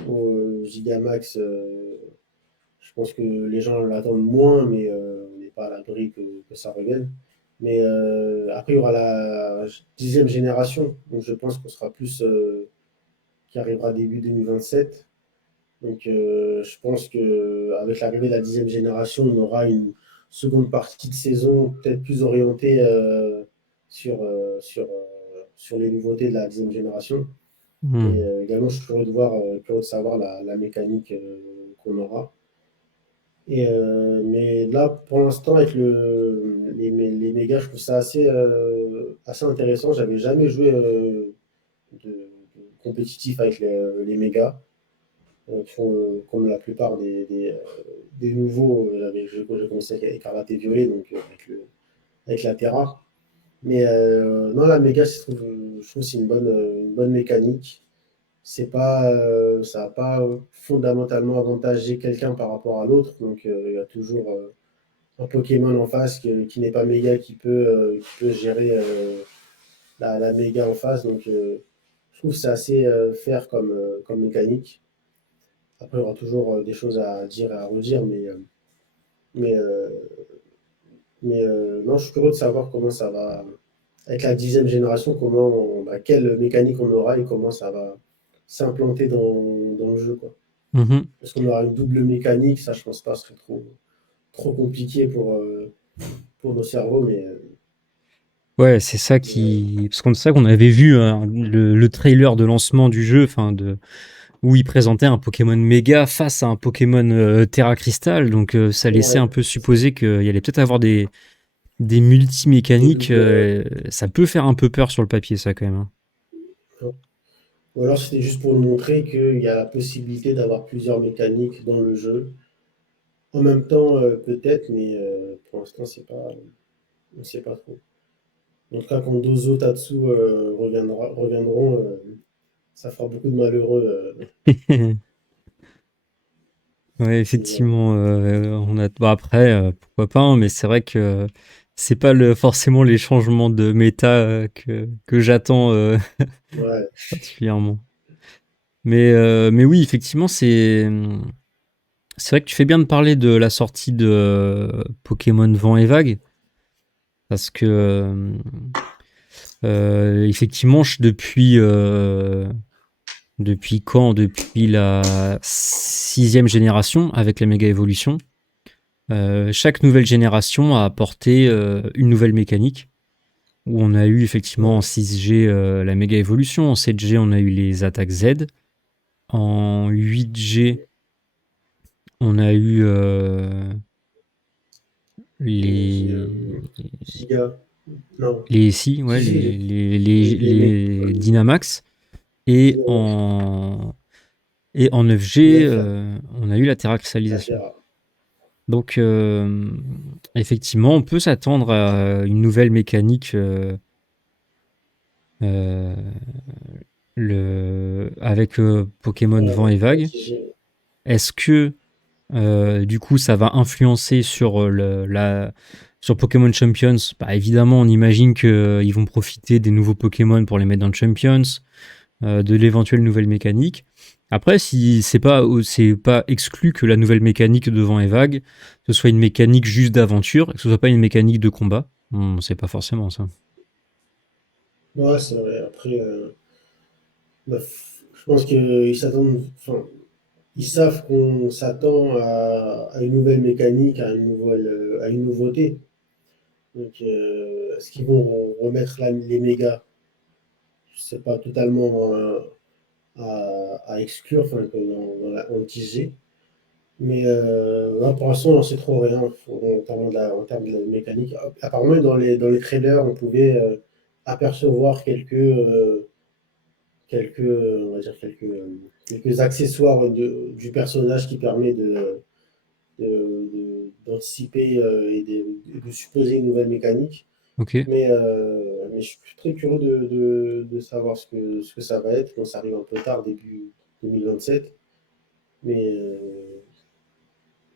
Au Gigamax, je pense que les gens l'attendent moins, mais on n'est pas à l'abri que ça revienne. Mais après, il y aura la 10e génération, donc je pense qu'on sera plus, qui arrivera début 2027. Donc je pense qu'avec l'arrivée de la 10e génération, on aura une seconde partie de saison peut-être plus orientée sur les nouveautés de la 10e génération. Et Hmm. également, je suis curieux de savoir la mécanique qu'on aura. Mais là, pour l'instant, avec les mégas, je trouve ça assez intéressant. J'avais jamais joué de compétitif avec les mégas. Comme la plupart des nouveaux, j'ai commencé avec Écarlate et Violet, donc avec la Terra. Mais non, la méga, je trouve que c'est une bonne mécanique. Ça va pas fondamentalement avantager quelqu'un par rapport à l'autre. Donc, il y a toujours un Pokémon en face qui n'est pas méga qui peut gérer la méga en face. Donc, je trouve que c'est assez fair comme mécanique. Après, il y aura toujours des choses à dire et à redire, mais, euh, mais non, je suis curieux de savoir comment ça va, avec la 10e génération, quelle mécanique on aura et comment ça va s'implanter dans le jeu, quoi. Mhm. Est-ce qu'on aura une double mécanique? Ça, je pense pas, ce serait trop compliqué pour nos cerveaux, Ouais, c'est ça mais, qui. Parce que c'est ça qu'on avait vu hein, le trailer de lancement du jeu, enfin où il présentait un Pokémon méga face à un Pokémon Terra Crystal, donc ça laissait un ouais, peu supposer qu'il y allait peut-être avoir des des multi-mécaniques. doubles. Ça peut faire un peu peur sur le papier, ça quand même, hein. Ou alors c'était juste pour nous montrer qu'il y a la possibilité d'avoir plusieurs mécaniques dans le jeu. En même temps, peut-être, mais pour l'instant, on ne sait pas trop. En tout cas, quand Dozo Tatsu reviendront, ça fera beaucoup de malheureux. Ouais, Mais voilà. effectivement, on a. Bah, après, pourquoi pas, hein, mais c'est vrai que c'est pas forcément les changements de méta que j'attends Ouais, particulièrement. Mais oui, effectivement, c'est vrai que tu fais bien de parler de la sortie de Pokémon Vent et Vague, parce que effectivement, depuis quand? Depuis la sixième génération, avec la méga évolution. Chaque nouvelle génération a apporté une nouvelle mécanique. Où on a eu effectivement en ouais, 6G la méga évolution, en 7G on a eu les attaques Z, en 8G on a eu aussi, les Giga, non, les si ouais si, si, les mecs, les Dynamax et Dynamax, en 9G Delta, on a eu la terraxalisation. Altera. Donc effectivement on peut s'attendre à une nouvelle mécanique euh, avec Pokémon Vent et Vague. Est-ce que du coup, ça va influencer sur sur Pokémon Champions. Bah, évidemment, on imagine qu'ils vont profiter des nouveaux Pokémon pour les mettre dans le Champions, de l'éventuelle nouvelle mécanique. Après, si c'est pas exclu que la nouvelle mécanique de Vent et Vague, ce soit une mécanique juste d'aventure, et que ce soit pas une mécanique de combat. On sait pas forcément ça. Ouais, c'est vrai. Après, bah, je pense qu'ils s'attendent, enfin, ils savent qu'on s'attend à une nouvelle mécanique, à une nouveauté. Donc, est-ce qu'ils vont remettre les mégas? C'est pas totalement à exclure, enfin, que en 10G. Mais là, pour l'instant, on sait trop rien en termes de mécanique. Apparemment, dans les trailers, on pouvait apercevoir on va dire quelques accessoires du personnage qui permet d'anticiper et de supposer une nouvelle mécanique. Ok. Mais je suis très curieux de savoir ce que ça va être. Bon, ça arrive un peu tard, début 2027. Mais,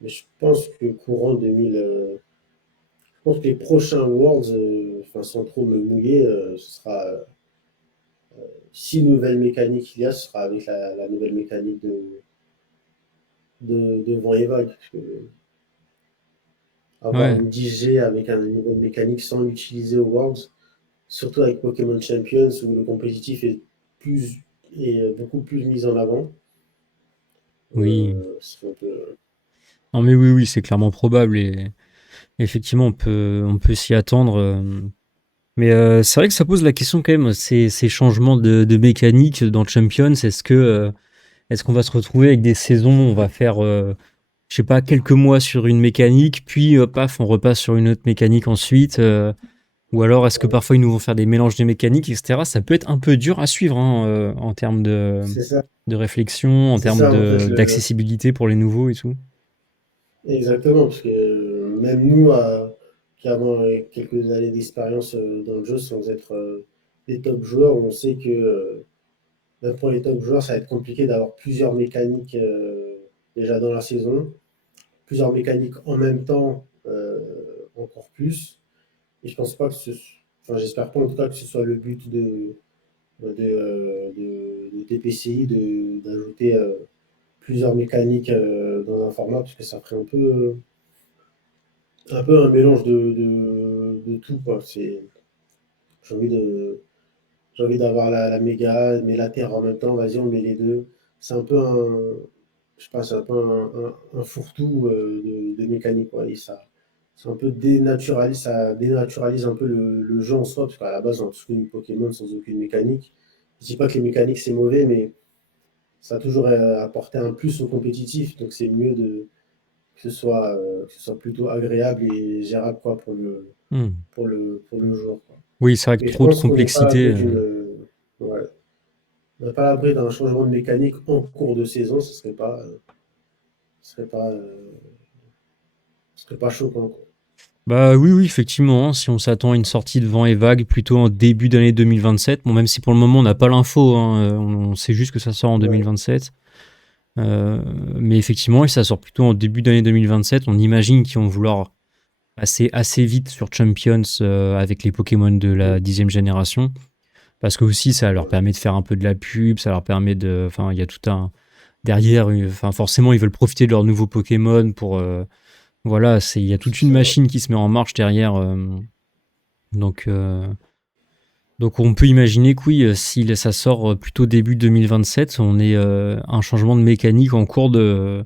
mais je pense que courant 2000, je pense que les prochains Worlds, enfin, sans trop me mouiller, ce sera si nouvelle mécanique il y a, ce sera avec la nouvelle mécanique de Vent et Vague. Parce que avoir Ouais. une 10G avec une nouvelle mécanique sans l'utiliser aux Worlds, surtout avec Pokémon Champions où le compétitif est beaucoup plus mis en avant, Oui. c'est un peu. Non mais oui, oui, c'est clairement probable et effectivement on peut s'y attendre. Mais c'est vrai que ça pose la question quand même, ces changements de mécanique dans Champions. Est-ce qu'on va se retrouver avec des saisons, on va faire, je sais pas, quelques mois sur une mécanique, puis paf, on repasse sur une autre mécanique ensuite. Ou alors est-ce que parfois ils nous vont faire des mélanges de mécaniques, etc. Ça peut être un peu dur à suivre hein, en termes C'est ça, de réflexion, en c'est termes ça en fait. d'accessibilité pour les nouveaux et tout. Exactement, parce que même nous, qui avons quelques années d'expérience dans le jeu sans être des top joueurs, on sait que même pour les top joueurs, ça va être compliqué d'avoir plusieurs mécaniques déjà dans la saison, plusieurs mécaniques en même temps, encore plus. Et je pense pas que enfin, j'espère pas en tout cas que ce soit le but de TPCI d'ajouter plusieurs mécaniques dans un format, parce que ça ferait un peu un mélange de tout, quoi. J'ai envie de, j'ai envie d'avoir la méga, mais la terre en même temps, vas-y, on met les deux. C'est un peu je sais pas, c'est un peu un fourre-tout de mécanique, quoi. Et c'est un peu ça dénaturalise un peu le jeu en soi, parce qu'à la base, on a tous connu Pokémon sans aucune mécanique. Je dis pas que les mécaniques c'est mauvais, mais ça a toujours apporté un plus au compétitif, donc c'est mieux que ce soit plutôt agréable et gérable, quoi, Hmm. pour le joueur, quoi. Oui, c'est vrai que Mais je trop de pense qu'on n'est pas à complexité. l'abri ouais, on n'est pas à l'abri d'un changement de mécanique en cours de saison, ce serait pas choquant, quoi. Bah oui, oui, effectivement, hein, si on s'attend à une sortie de Vent et Vague plutôt en début d'année 2027, bon, même si pour le moment on n'a pas l'info, hein, on sait juste que ça sort en Ouais, 2027. Euh, mais effectivement, si ça sort plutôt en début d'année 2027, on imagine qu'ils vont vouloir assez vite sur Champions avec les Pokémon de la 10e génération. Parce que aussi, ça leur permet de faire un peu de la pub, ça leur permet de. Enfin, il y a tout un. Derrière, enfin, forcément, ils veulent profiter de leurs nouveaux Pokémon pour. Voilà, il y a toute C'est une ça. machine qui se met en marche derrière. Donc, euh, donc, on peut imaginer que oui, si ça sort plutôt début 2027, on est un changement de mécanique en cours de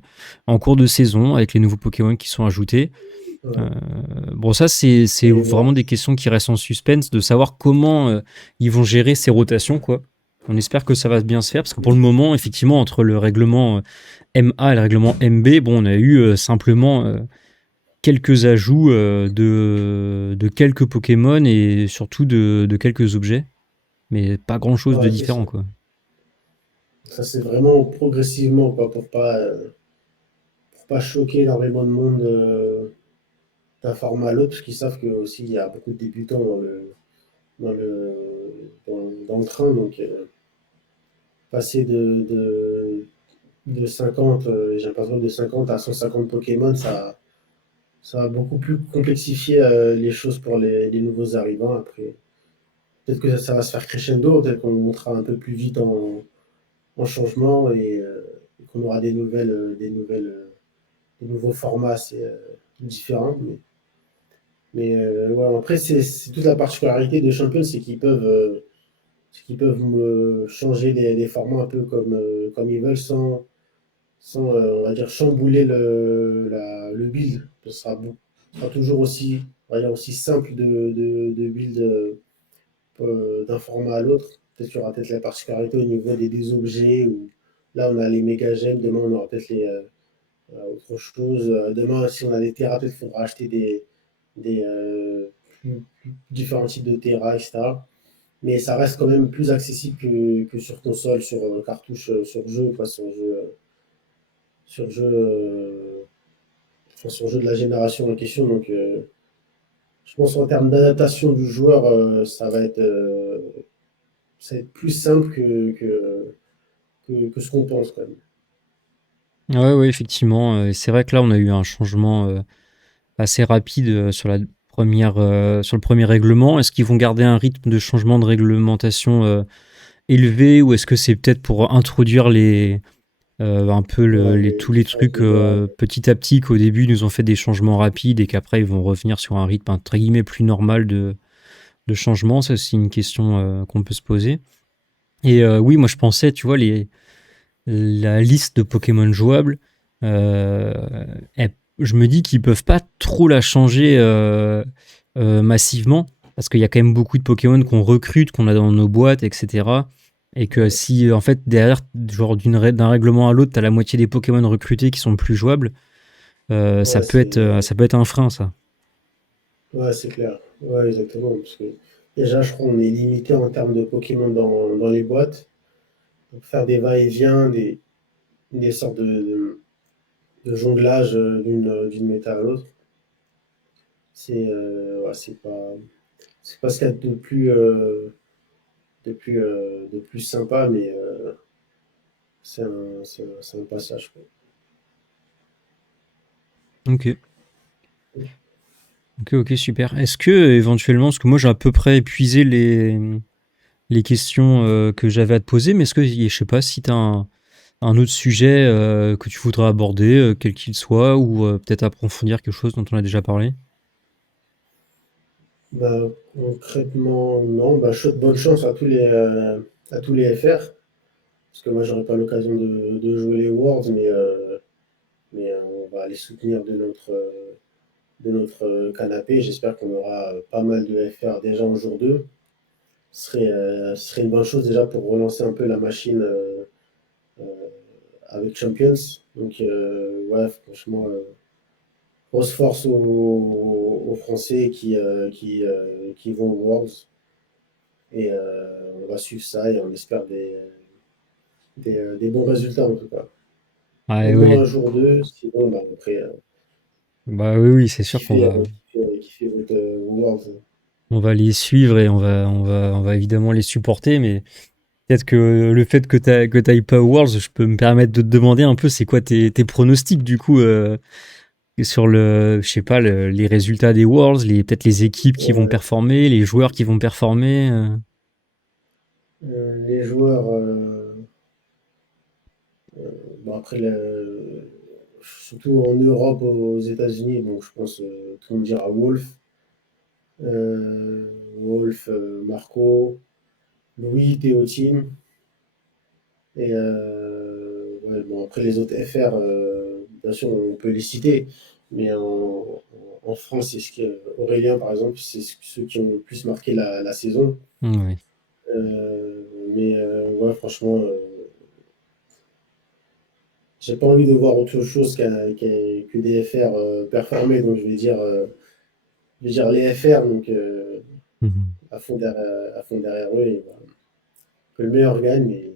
saison avec les nouveaux Pokémon qui sont ajoutés. Euh, Ouais. bon, ça, c'est Et vraiment voilà. des questions qui restent en suspense de savoir comment ils vont gérer ces rotations, quoi. On espère que ça va bien se faire parce que pour le moment, effectivement, entre le règlement MA et le règlement MB, bon, on a eu simplement quelques ajouts de quelques Pokémon et surtout de quelques objets, mais pas grand chose de Ouais, c'est différent, ça. quoi. Ça, c'est vraiment progressivement, quoi, pour pas choquer énormément de monde d'un format à l'autre, parce qu'ils savent que aussi il y a beaucoup de débutants dans le, dans le train, donc passer de 50, j'ai l'impression de 50 à 150 Pokémon, ça va beaucoup plus complexifier les choses pour les nouveaux arrivants. Après, peut-être que ça va se faire crescendo, peut-être qu'on montera un peu plus vite en changement et qu'on aura des nouveaux formats assez différents. Voilà. Après, c'est toute la particularité des champions, c'est qu'ils peuvent changer des formats un peu comme ils veulent sans on va dire, chambouler le build. Ce sera toujours aussi, on va dire, aussi simple de build d'un format à l'autre. Peut-être qu'il y aura peut-être la particularité au niveau des objets, où là on a les méga gemmes, demain on aura peut-être autre chose. Demain, si on a des terras, peut-être qu'il faudra acheter des différents types de terras, etc. Mais ça reste quand même plus accessible que sur console, sur cartouche, sur jeu, quoi, sur jeu, enfin, sur jeu de la génération en question. Donc, je pense en termes d'adaptation du joueur, ça va être plus simple que ce qu'on pense quand même. Ouais, ouais, effectivement. C'est vrai que là, on a eu un changement assez rapide sur le premier règlement. Est-ce qu'ils vont garder un rythme de changement de réglementation élevé ou est-ce que c'est peut-être pour introduire un peu Ouais, tous les les phases trucs de base. petit à petit qu'au début ils nous ont fait des changements rapides et qu'après ils vont revenir sur un rythme entre guillemets plus normal de changement. Ça, c'est une question qu'on peut se poser. Et oui, moi je pensais, tu vois, la liste de Pokémon jouables, euh, je me dis qu'ils peuvent pas trop la changer massivement, parce qu'il y a quand même beaucoup de Pokémon qu'on recrute, qu'on a dans nos boîtes, etc. Et que Ouais, si en fait derrière, genre d'un règlement à l'autre, t'as la moitié des Pokémon recrutés qui sont plus jouables, ouais, c'est ça peut être un frein, ça. ouais, c'est clair. Ouais, exactement. Parce que déjà, je crois qu'on est limité en termes de Pokémon dans les boîtes. Donc, faire des va-et-vient, des sortes de jonglage d'une méta à l'autre, ouais, c'est pas ce qu'il y a de plus sympa, mais c'est un passage, quoi. Ok. Ok, ok, super. Est-ce que éventuellement, parce que moi j'ai à peu près épuisé les questions que j'avais à te poser, mais est-ce que, je sais pas, si tu as un autre sujet que tu voudrais aborder, quel qu'il soit, ou peut-être approfondir quelque chose dont on a déjà parlé? Bah, concrètement, non. Bah, bonne chance à tous les FR. Parce que moi, j'aurai pas l'occasion de jouer les Worlds, mais on va aller soutenir de notre canapé. J'espère qu'on aura pas mal de FR déjà en jour 2. Ce serait une bonne chose déjà pour relancer un peu la machine euh, avec Champions. Donc, ouais, franchement, grosse force aux Français qui vont aux Worlds. Et on va suivre ça et on espère des bons résultats en tout cas. Ah Au moins oui, un jour deux, sinon bah, après bah oui, oui, c'est sûr kiffer votre Worlds. on va les suivre et on va évidemment les supporter, mais peut-être que le fait que t'ailles pas aux Worlds, je peux me permettre de te demander un peu c'est quoi tes pronostics du coup sur je sais pas, les résultats des Worlds, peut-être les équipes qui vont Ouais. performer, les joueurs qui vont performer. Les joueurs, bon après, surtout en Europe, aux États-Unis, bon, je pense tout le monde dira Wolf. Wolf, Marco, Louis, Théotime. Et ouais, bon, après les autres FR, bien sûr, on peut les citer, mais en France, c'est Aurélien, par exemple, c'est ceux qui ont le plus marqué la saison. Ouais. Mais ouais, franchement, j'ai pas envie de voir autre chose que des FR performer, donc je vais dire les FR, donc Mhm. à fond derrière eux, et voilà. Que le meilleur gagne, mais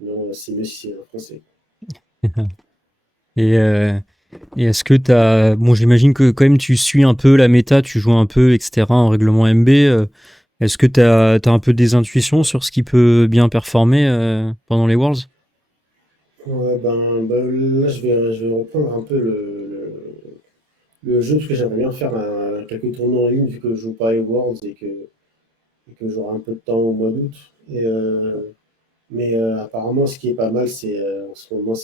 non, c'est mieux si c'est un Français. Et, euh, et est-ce que bon, j'imagine que quand même tu suis un peu la méta, tu joues un peu, etc. en règlement MB. Est-ce que t'as un peu des intuitions sur ce qui peut bien performer pendant les Worlds? Ouais, là, je vais reprendre un peu le jeu, parce que j'aimerais bien faire quelques tournois en ligne, vu que je joue pas les Worlds et que j'aurai un peu de temps au mois d'août. Mais apparemment, ce qui est pas mal, en ce moment,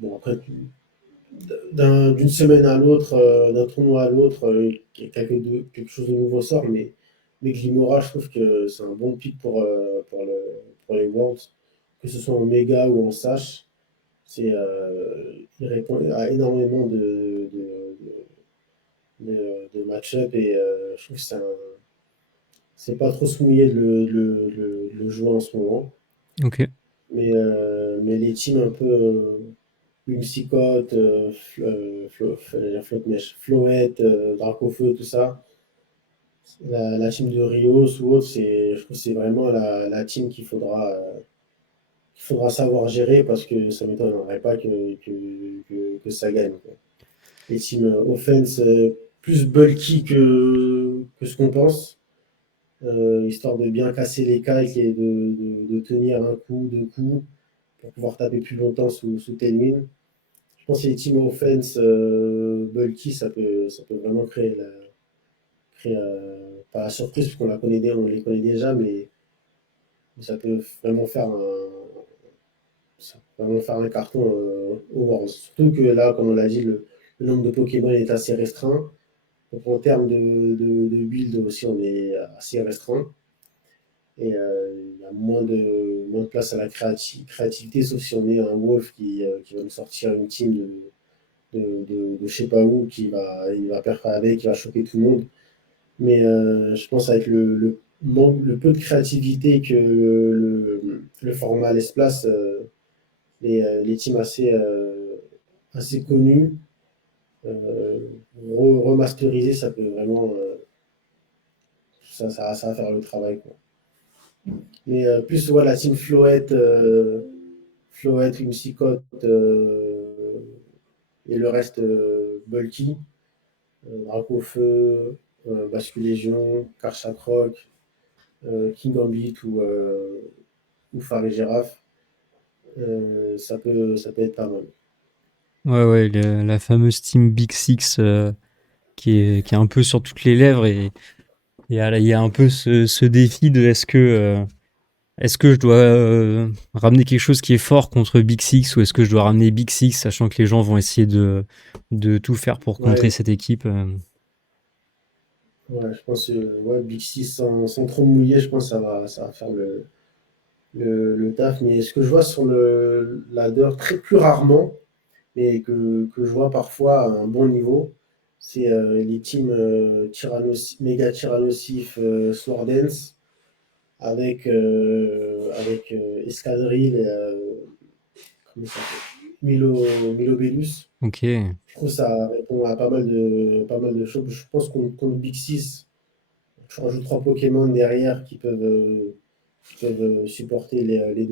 bon, après, d'une semaine à l'autre, d'un tournoi à l'autre, quelque chose de nouveau sort, mais Glimora, je trouve que c'est un bon pick pour les Worlds, que ce soit en méga ou en Sash. Il répond à énormément de match-up, et je trouve que c'est pas trop se mouiller de le jouer en ce moment. Ok. Mais les teams un peu Whimsicott, j'allais dire Flottmèche, Floette, Dracofeu, tout ça, la team de Rios ou autre, je trouve que c'est vraiment la team qu'il faudra savoir gérer, parce que ça ne m'étonnerait pas que ça gagne, quoi. Les teams offense plus bulky que ce qu'on pense, histoire de bien casser les calques et de tenir un coup, deux coups, pour pouvoir taper plus longtemps sous Telmin. Je pense que les teams offense bulky, ça peut vraiment créer pas la surprise, parce on les connaît déjà, mais ça peut vraiment faire un carton au Worlds. Surtout que là, comme on l'a dit, le nombre de Pokémon est assez restreint. Donc en termes de build aussi, on est assez restreint. Et il y a moins de place à la créativité, sauf si on est un Wolf qui va nous sortir une team de je sais pas où, il va perforer avec, qui va choquer tout le monde. Mais je pense avec le peu de créativité que le format laisse place, les teams assez connus, euh, remasterisés, ça peut vraiment ça va faire le travail, quoi. Mais plus ouais, la team Floette, Whimsicott, et le reste bulky, Dracofeu, Basculégion, Karchakroc, King Gambit ou Phare et Girafe, ça peut être pas mal. Ouais, ouais, la fameuse team Big Six qui est un peu sur toutes les lèvres et il y a un peu ce défi de est-ce que je dois ramener quelque chose qui est fort contre Big Six ou est-ce que je dois ramener Big Six sachant que les gens vont essayer de tout faire pour contrer Ouais, cette équipe. ouais, je pense que ouais, Big Six sans trop mouiller, je pense que ça va faire le taf. Mais ce que je vois sur le ladder, très plus rarement, mais que je vois parfois à un bon niveau, c'est les teams méga Tyrannosif Swordens avec Escadrille et comment ça s'appelle, Milo Bellus. Ok. Je trouve que ça répond à pas mal de choses. Je pense qu'on contre Big Six, tu rajoutes trois Pokémon derrière qui peuvent supporter les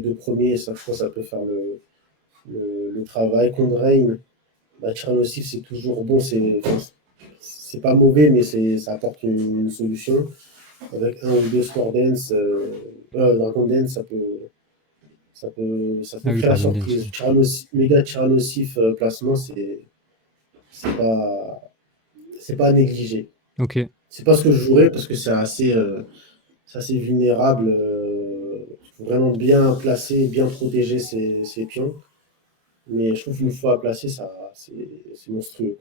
deux premiers. Ça, je pense que ça peut faire le travail. Contre Rain, Tyrannosif, c'est toujours bon. C'est pas mauvais, mais ça apporte une solution. Avec un ou deux Sport Dance, Dragon Dance, Ça Ah peut oui, créer la Dragon Dance. surprise. Méga Tyrannosif placement, c'est pas, c'est pas à négliger. Ok. C'est pas ce que je jouerais parce que c'est assez vulnérable. Faut vraiment bien placer, bien protéger ses pions. Mais je trouve qu'une fois à placer, c'est monstrueux.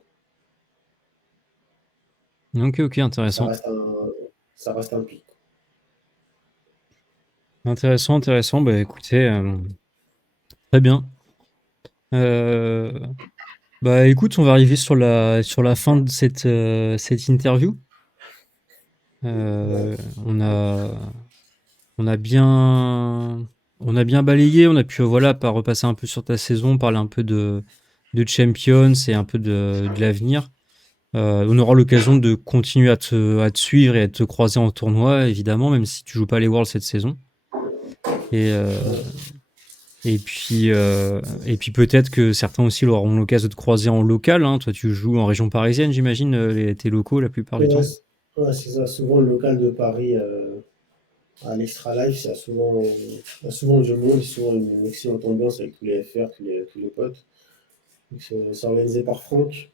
Ok, ok, Ça intéressant. reste ça reste un pic. Intéressant, intéressant. Bah écoutez, très bien. Euh, Bah écoute, on va arriver sur la fin de cette interview. Ouais. On a, on a bien, on a bien balayé. On a pu, voilà, pas repasser un peu sur ta saison, parler un peu de Champions et un peu de l'avenir. On aura l'occasion de continuer à te suivre et à te croiser en tournoi, évidemment, même si tu joues pas les Worlds cette saison. Et, et puis peut-être que certains aussi auront l'occasion de te croiser en local, hein. Toi, tu joues en région parisienne, j'imagine, tes locaux la plupart du Ouais, temps. ouais, c'est ça. Souvent, le local de Paris à l'Extra Life, il y a souvent du monde, souvent une excellente ambiance avec tous les FR, tous les potes. Donc, c'est organisé par Franck.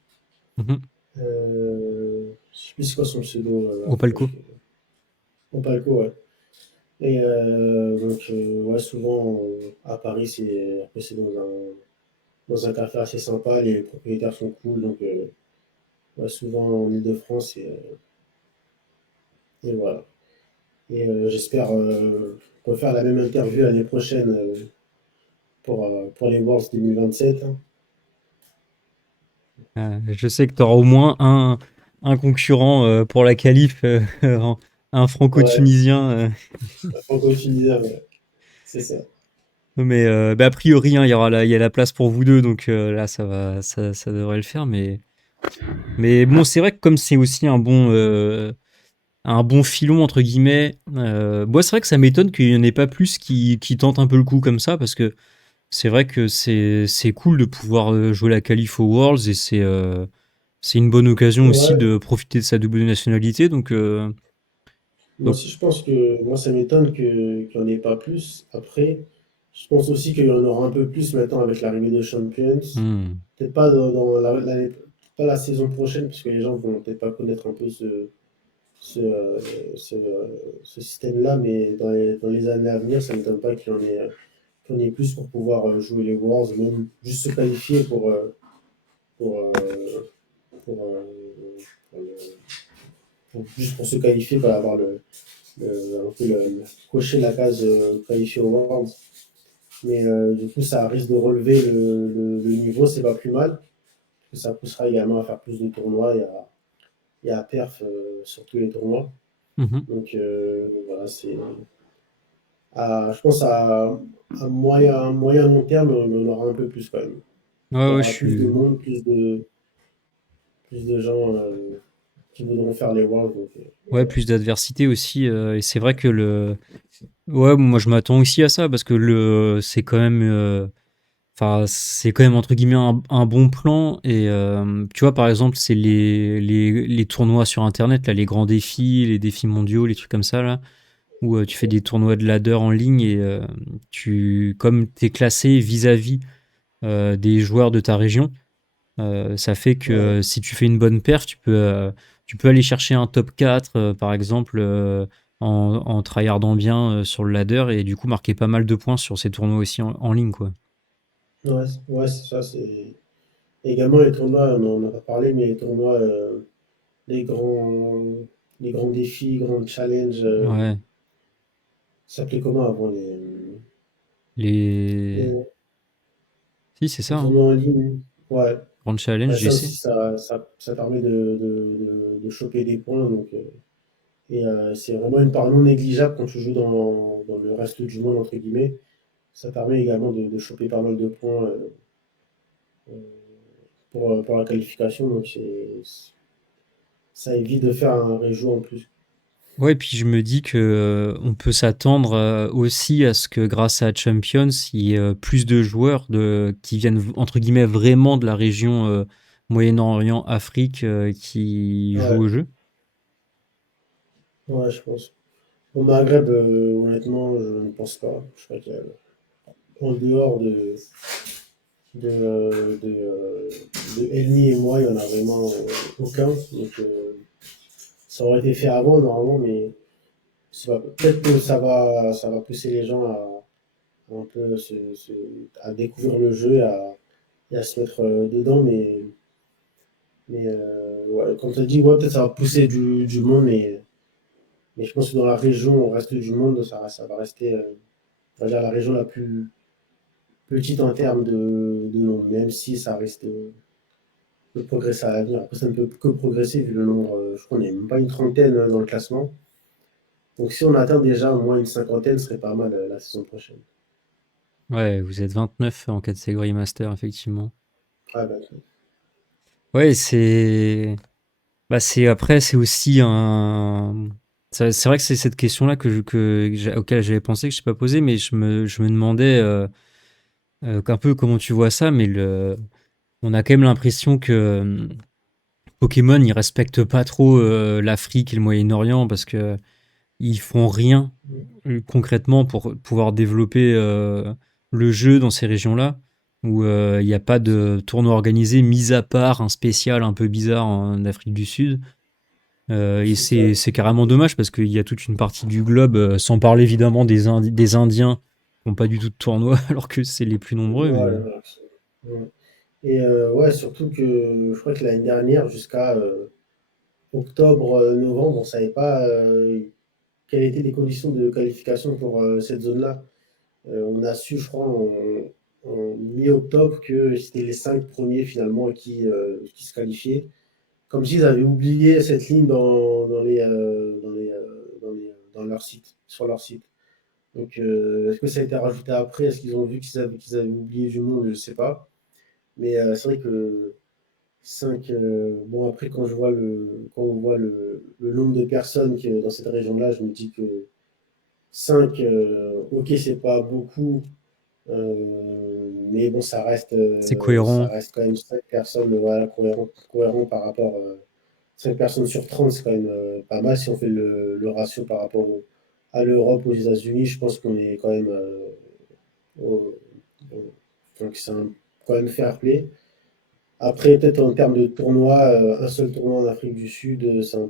Mhm. Je sais plus c'est quoi son pseudo à Au Palco. Franck. Au Palco, ouais. Et donc, ouais, souvent à Paris, c'est dans un café assez sympa, les propriétaires sont cool, donc ouais, souvent en Ile-de-France, et voilà. Et j'espère refaire la même interview l'année prochaine pour les Worlds 2027, hein. Je sais que tu auras au moins un concurrent pour la qualif, un Ouais, franco-tunisien. franco-tunisien, ouais, c'est ça. Mais bah, a priori, hein, il y a la place pour vous deux, donc là, ça devrait le faire. Mais bon, c'est vrai que comme c'est aussi un bon filon entre guillemets. Moi, c'est vrai que ça m'étonne qu'il n'y en ait pas plus qui tentent un peu le coup comme ça, parce que c'est vrai que c'est cool de pouvoir jouer la qualif aux Worlds et c'est une bonne occasion aussi Ouais, de profiter de sa double nationalité. moi Donc aussi, je pense que moi, ça m'étonne qu'il n'y en ait pas plus. Après, je pense aussi qu'il y en aura un peu plus maintenant avec l'arrivée de Champions. hmm. Peut-être pas pas la saison prochaine, puisque les gens vont peut-être pas connaître un peu ce, euh, ce, euh, ce système-là, mais dans les années à venir, ça ne m'étonne pas qu'il y en ait plus pour pouvoir jouer les Worlds, même juste se qualifier pour, euh, pour, euh, pour juste pour se qualifier, pour avoir un peu cocher la case qualifiée aux Worlds. Mais du coup, ça risque de relever le niveau, c'est pas plus mal. Ça poussera également à faire plus de tournois et à perf sur tous les tournois. Mhm. Donc voilà, je pense à moyen long terme, on en aura un peu plus quand même. Il y Ouais, ouais, je aura plus de suis. monde, plus de gens qui voudront faire les Worlds. Donc, Ouais, plus d'adversité aussi. Et c'est vrai que Ouais, moi je m'attends aussi à ça parce que c'est quand même. Enfin, c'est quand même entre guillemets un bon plan. Et tu vois, par exemple, c'est les tournois sur Internet, là, les grands défis, les défis mondiaux, les trucs comme ça, là, où tu fais des tournois de ladder en ligne et comme tu es classé vis-à-vis des joueurs de ta région, ça fait que ouais. si tu fais une bonne perf, tu peux aller chercher un top 4, par exemple, en tryhardant bien sur le ladder et du coup marquer pas mal de points sur ces tournois aussi en ligne, quoi. Ouais, ouais, c'est ça. Également les tournois, on n'en a pas parlé, mais les tournois, les grands, les grands défis, grands challenges, Ouais. ça s'appelait comment avant Les. les, Si, c'est ça, les hein. tournois en ligne? Ouais, Grand Challenge, ouais, ça GC. aussi, ça permet de choper des points. Donc, et c'est vraiment une part non négligeable quand tu joues dans le reste du monde, entre guillemets. Ça permet également de choper pas mal de points pour la qualification. Donc, ça évite de faire un rejout en plus. Ouais, et puis je me dis que on peut s'attendre aussi à ce que grâce à Champions, il y ait plus de joueurs qui viennent entre guillemets vraiment de la région Moyen-Orient, Afrique qui jouent Ouais, au jeu. ouais, je pense. Au Maghreb, honnêtement, je ne pense pas. Je crois qu'il y a en dehors de Elmi et moi, il n'y en a vraiment aucun. Donc, ça aurait été fait avant, normalement, mais peut-être que ça va pousser les gens à un peu à découvrir le jeu et à se mettre dedans. Mais ouais, comme tu as dit, ouais, peut-être ça va pousser du monde, mais je pense que dans la région, au reste du monde, ça va rester, on va dire, la région la plus petite en termes de nombre, même si ça reste de progresser à l'avenir. Après, ça ne peut que progresser vu le nombre, je crois qu'on n'est même pas une trentaine dans le classement. Donc si on atteint déjà au moins une cinquantaine, ce serait pas mal la saison prochaine. Ouais, vous êtes 29 en catégorie master, effectivement. Ah bah, Ouais, c'est après, c'est aussi un. C'est vrai que c'est cette question-là auquel j'avais pensé, que je n'ai pas posée, mais je me demandais un peu comment tu vois ça, mais on a quand même l'impression que Pokémon, ils respectent pas trop l'Afrique et le Moyen-Orient parce que ils font rien concrètement pour pouvoir développer le jeu dans ces régions-là, où il n'y a pas de tournoi organisé, mis à part un spécial un peu bizarre en Afrique du Sud. Et c'est ça. c'est carrément dommage parce qu'il y a toute une partie du globe, sans parler évidemment des Indiens qui n'ont pas du tout de tournoi, alors que c'est les plus nombreux. Ouais, Mais ouais, ouais. Et ouais, surtout que je crois que l'année dernière, jusqu'à octobre, novembre, on ne savait pas quelles étaient les conditions de qualification pour cette zone-là. On a su, je crois, en mi-octobre que c'était les 5 premiers finalement qui se qualifiaient. Comme s'ils avaient oublié cette ligne dans leur site, sur leur site. Donc, est-ce que ça a été rajouté après? Est-ce qu'ils ont vu qu'ils avaient oublié du monde? Je ne sais pas. Mais c'est vrai que 5. Bon, après, quand on voit le nombre de personnes dans cette région-là, je me dis que 5, ok, c'est pas beaucoup, mais bon, c'est cohérent. ça reste quand même 5 personnes, voilà, cohérent par rapport. 5 personnes sur 30, c'est quand même pas mal. Si on fait le ratio par rapport à l'Europe, aux États-Unis, je pense qu'on est quand même. Au- donc, c'est quand même fair play. Après, peut-être en termes de tournoi, un seul tournoi en Afrique du Sud, c'est un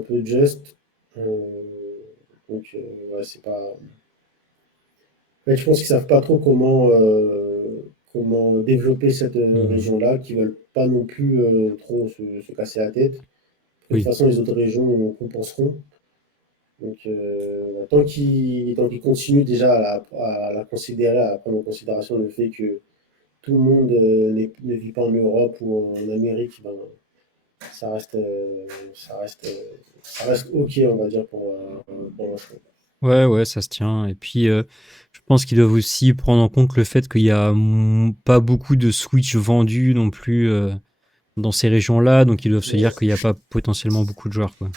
peu juste. Euh, donc, ouais, c'est pas. Mais je pense qu'ils savent pas trop comment développer cette Hmm. région-là, qu'ils veulent pas non plus trop se casser la tête. De toute Oui, façon, les autres régions compenseront. Donc, tant qu'ils continuent déjà à la considérer, à prendre en considération le fait que tout le monde ne vit pas en Europe ou en Amérique, ben, ça reste, euh, ça reste, ça reste OK, on va dire, pour l'instant. ouais, ouais, ça se tient. Et puis, je pense qu'ils doivent aussi prendre en compte le fait qu'il y a pas beaucoup de Switch vendus non plus dans ces régions-là, donc ils doivent se dire Ouais, qu'il n'y a pas potentiellement beaucoup de joueurs, quoi.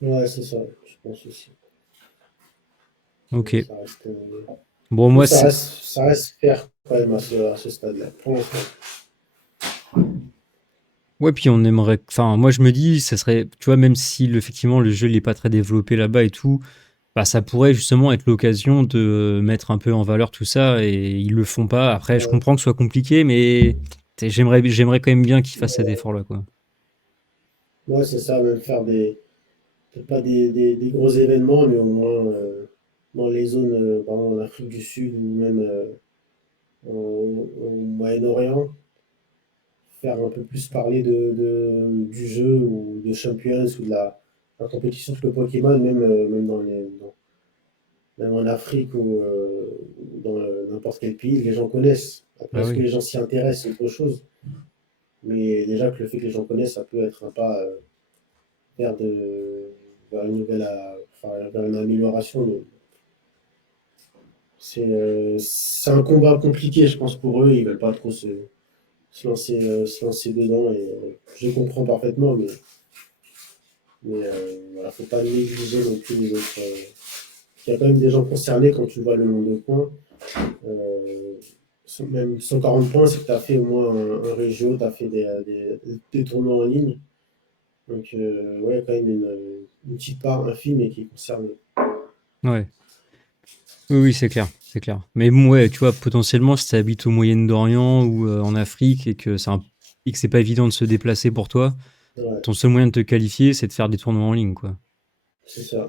ouais, c'est ça, je pense aussi. Ok. Ça reste, Bon, je trouve moi, que c'est. ça reste faire quand même à ce stade-là. Pour l'instant. Ouais, puis on aimerait. Enfin, moi, je me dis, ça serait. Tu vois, même si effectivement le jeu n'est pas très développé là-bas et tout, bah, ça pourrait justement être l'occasion de mettre un peu en valeur tout ça et ils le font pas. Après, je Ouais, comprends que ce soit compliqué, mais j'aimerais quand même bien qu'ils fassent cet ouais, effort-là, quoi. ouais, c'est ça, même faire peut-être pas des gros événements, mais au moins dans les zones, par exemple en Afrique du Sud ou même au Moyen-Orient, faire un peu plus parler du jeu ou de Champions ou de la compétition de Pokémon, même même en Afrique ou dans n'importe quel pays, les gens connaissent. Après, Bah est-ce que oui. les gens s'y intéressent, c'est autre chose. Mais déjà que le fait que les gens connaissent, ça peut être un pas vers, de, vers une nouvelle, enfin, vers une amélioration. Mais c'est un combat compliqué, je pense, pour eux. Ils veulent pas trop se lancer dedans. Et je comprends parfaitement, mais voilà, faut pas négliger non plus les autres. Il y a quand même des gens concernés quand tu vois le nombre de points. Euh, Même 140 points, c'est que tu as fait au moins un régio, tu as fait des tournois en ligne. Donc, ouais, il y a quand même une petite part infime et qui est concernée. Ouais. Oui, oui, c'est clair, c'est clair. Mais bon, ouais, tu vois, potentiellement, si tu habites au Moyen-Orient ou en Afrique et que c'est pas évident de se déplacer pour toi, Ouais, ton seul moyen de te qualifier, c'est de faire des tournois en ligne, quoi. c'est ça.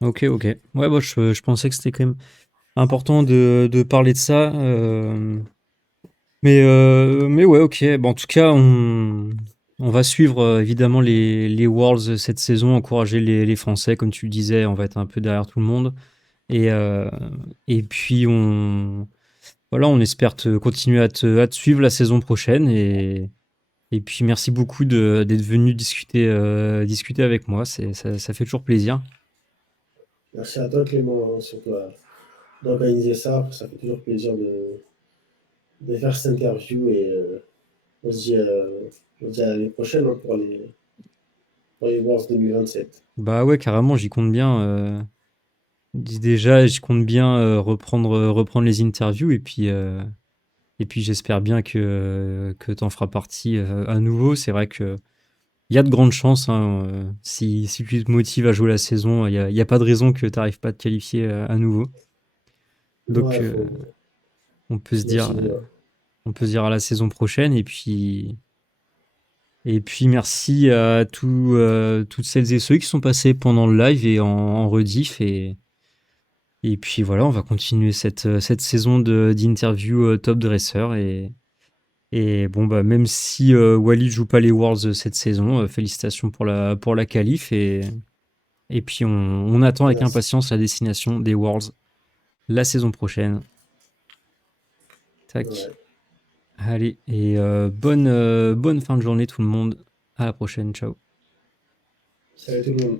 Ok, ok. Ouais, bah, je pensais que c'était quand même important de parler de ça. Mais ouais, ok. Bon, en tout cas, on va suivre évidemment les Worlds cette saison, encourager les Français, comme tu le disais, on va être un peu derrière tout le monde. Et, euh, et puis, voilà, on espère continuer à te suivre la saison prochaine. Et puis, merci beaucoup d'être venu discuter avec moi. Ça fait toujours plaisir. Merci à toi, Clément, surtout d'organiser ça. Ça fait toujours plaisir de faire cette interview et on se dit, on se dit à l'année prochaine hein, pour les Wars 2027. Bah ouais, carrément, j'y compte bien. Déjà, je compte bien reprendre les interviews et puis j'espère bien que tu en feras partie à nouveau. C'est vrai que il y a de grandes chances. Hein, si tu te motives à jouer la saison, il y a pas de raison que tu n'arrives pas à te qualifier à nouveau. Donc Ouais, faut on peut se se dire, motiver. Ouais. on peut se dire à la saison prochaine. Et puis merci à toutes celles et ceux qui sont passés pendant le live et en rediff. Et puis voilà, on va continuer cette saison d'interview top dresseur. Et bon, bah, même si Walid joue pas les Worlds cette saison, félicitations pour la qualif. Et puis on attend avec Merci. impatience la destination des Worlds la saison prochaine. Tac. Ouais. Allez, et bonne fin de journée tout le monde. À la prochaine, ciao. Salut tout le monde.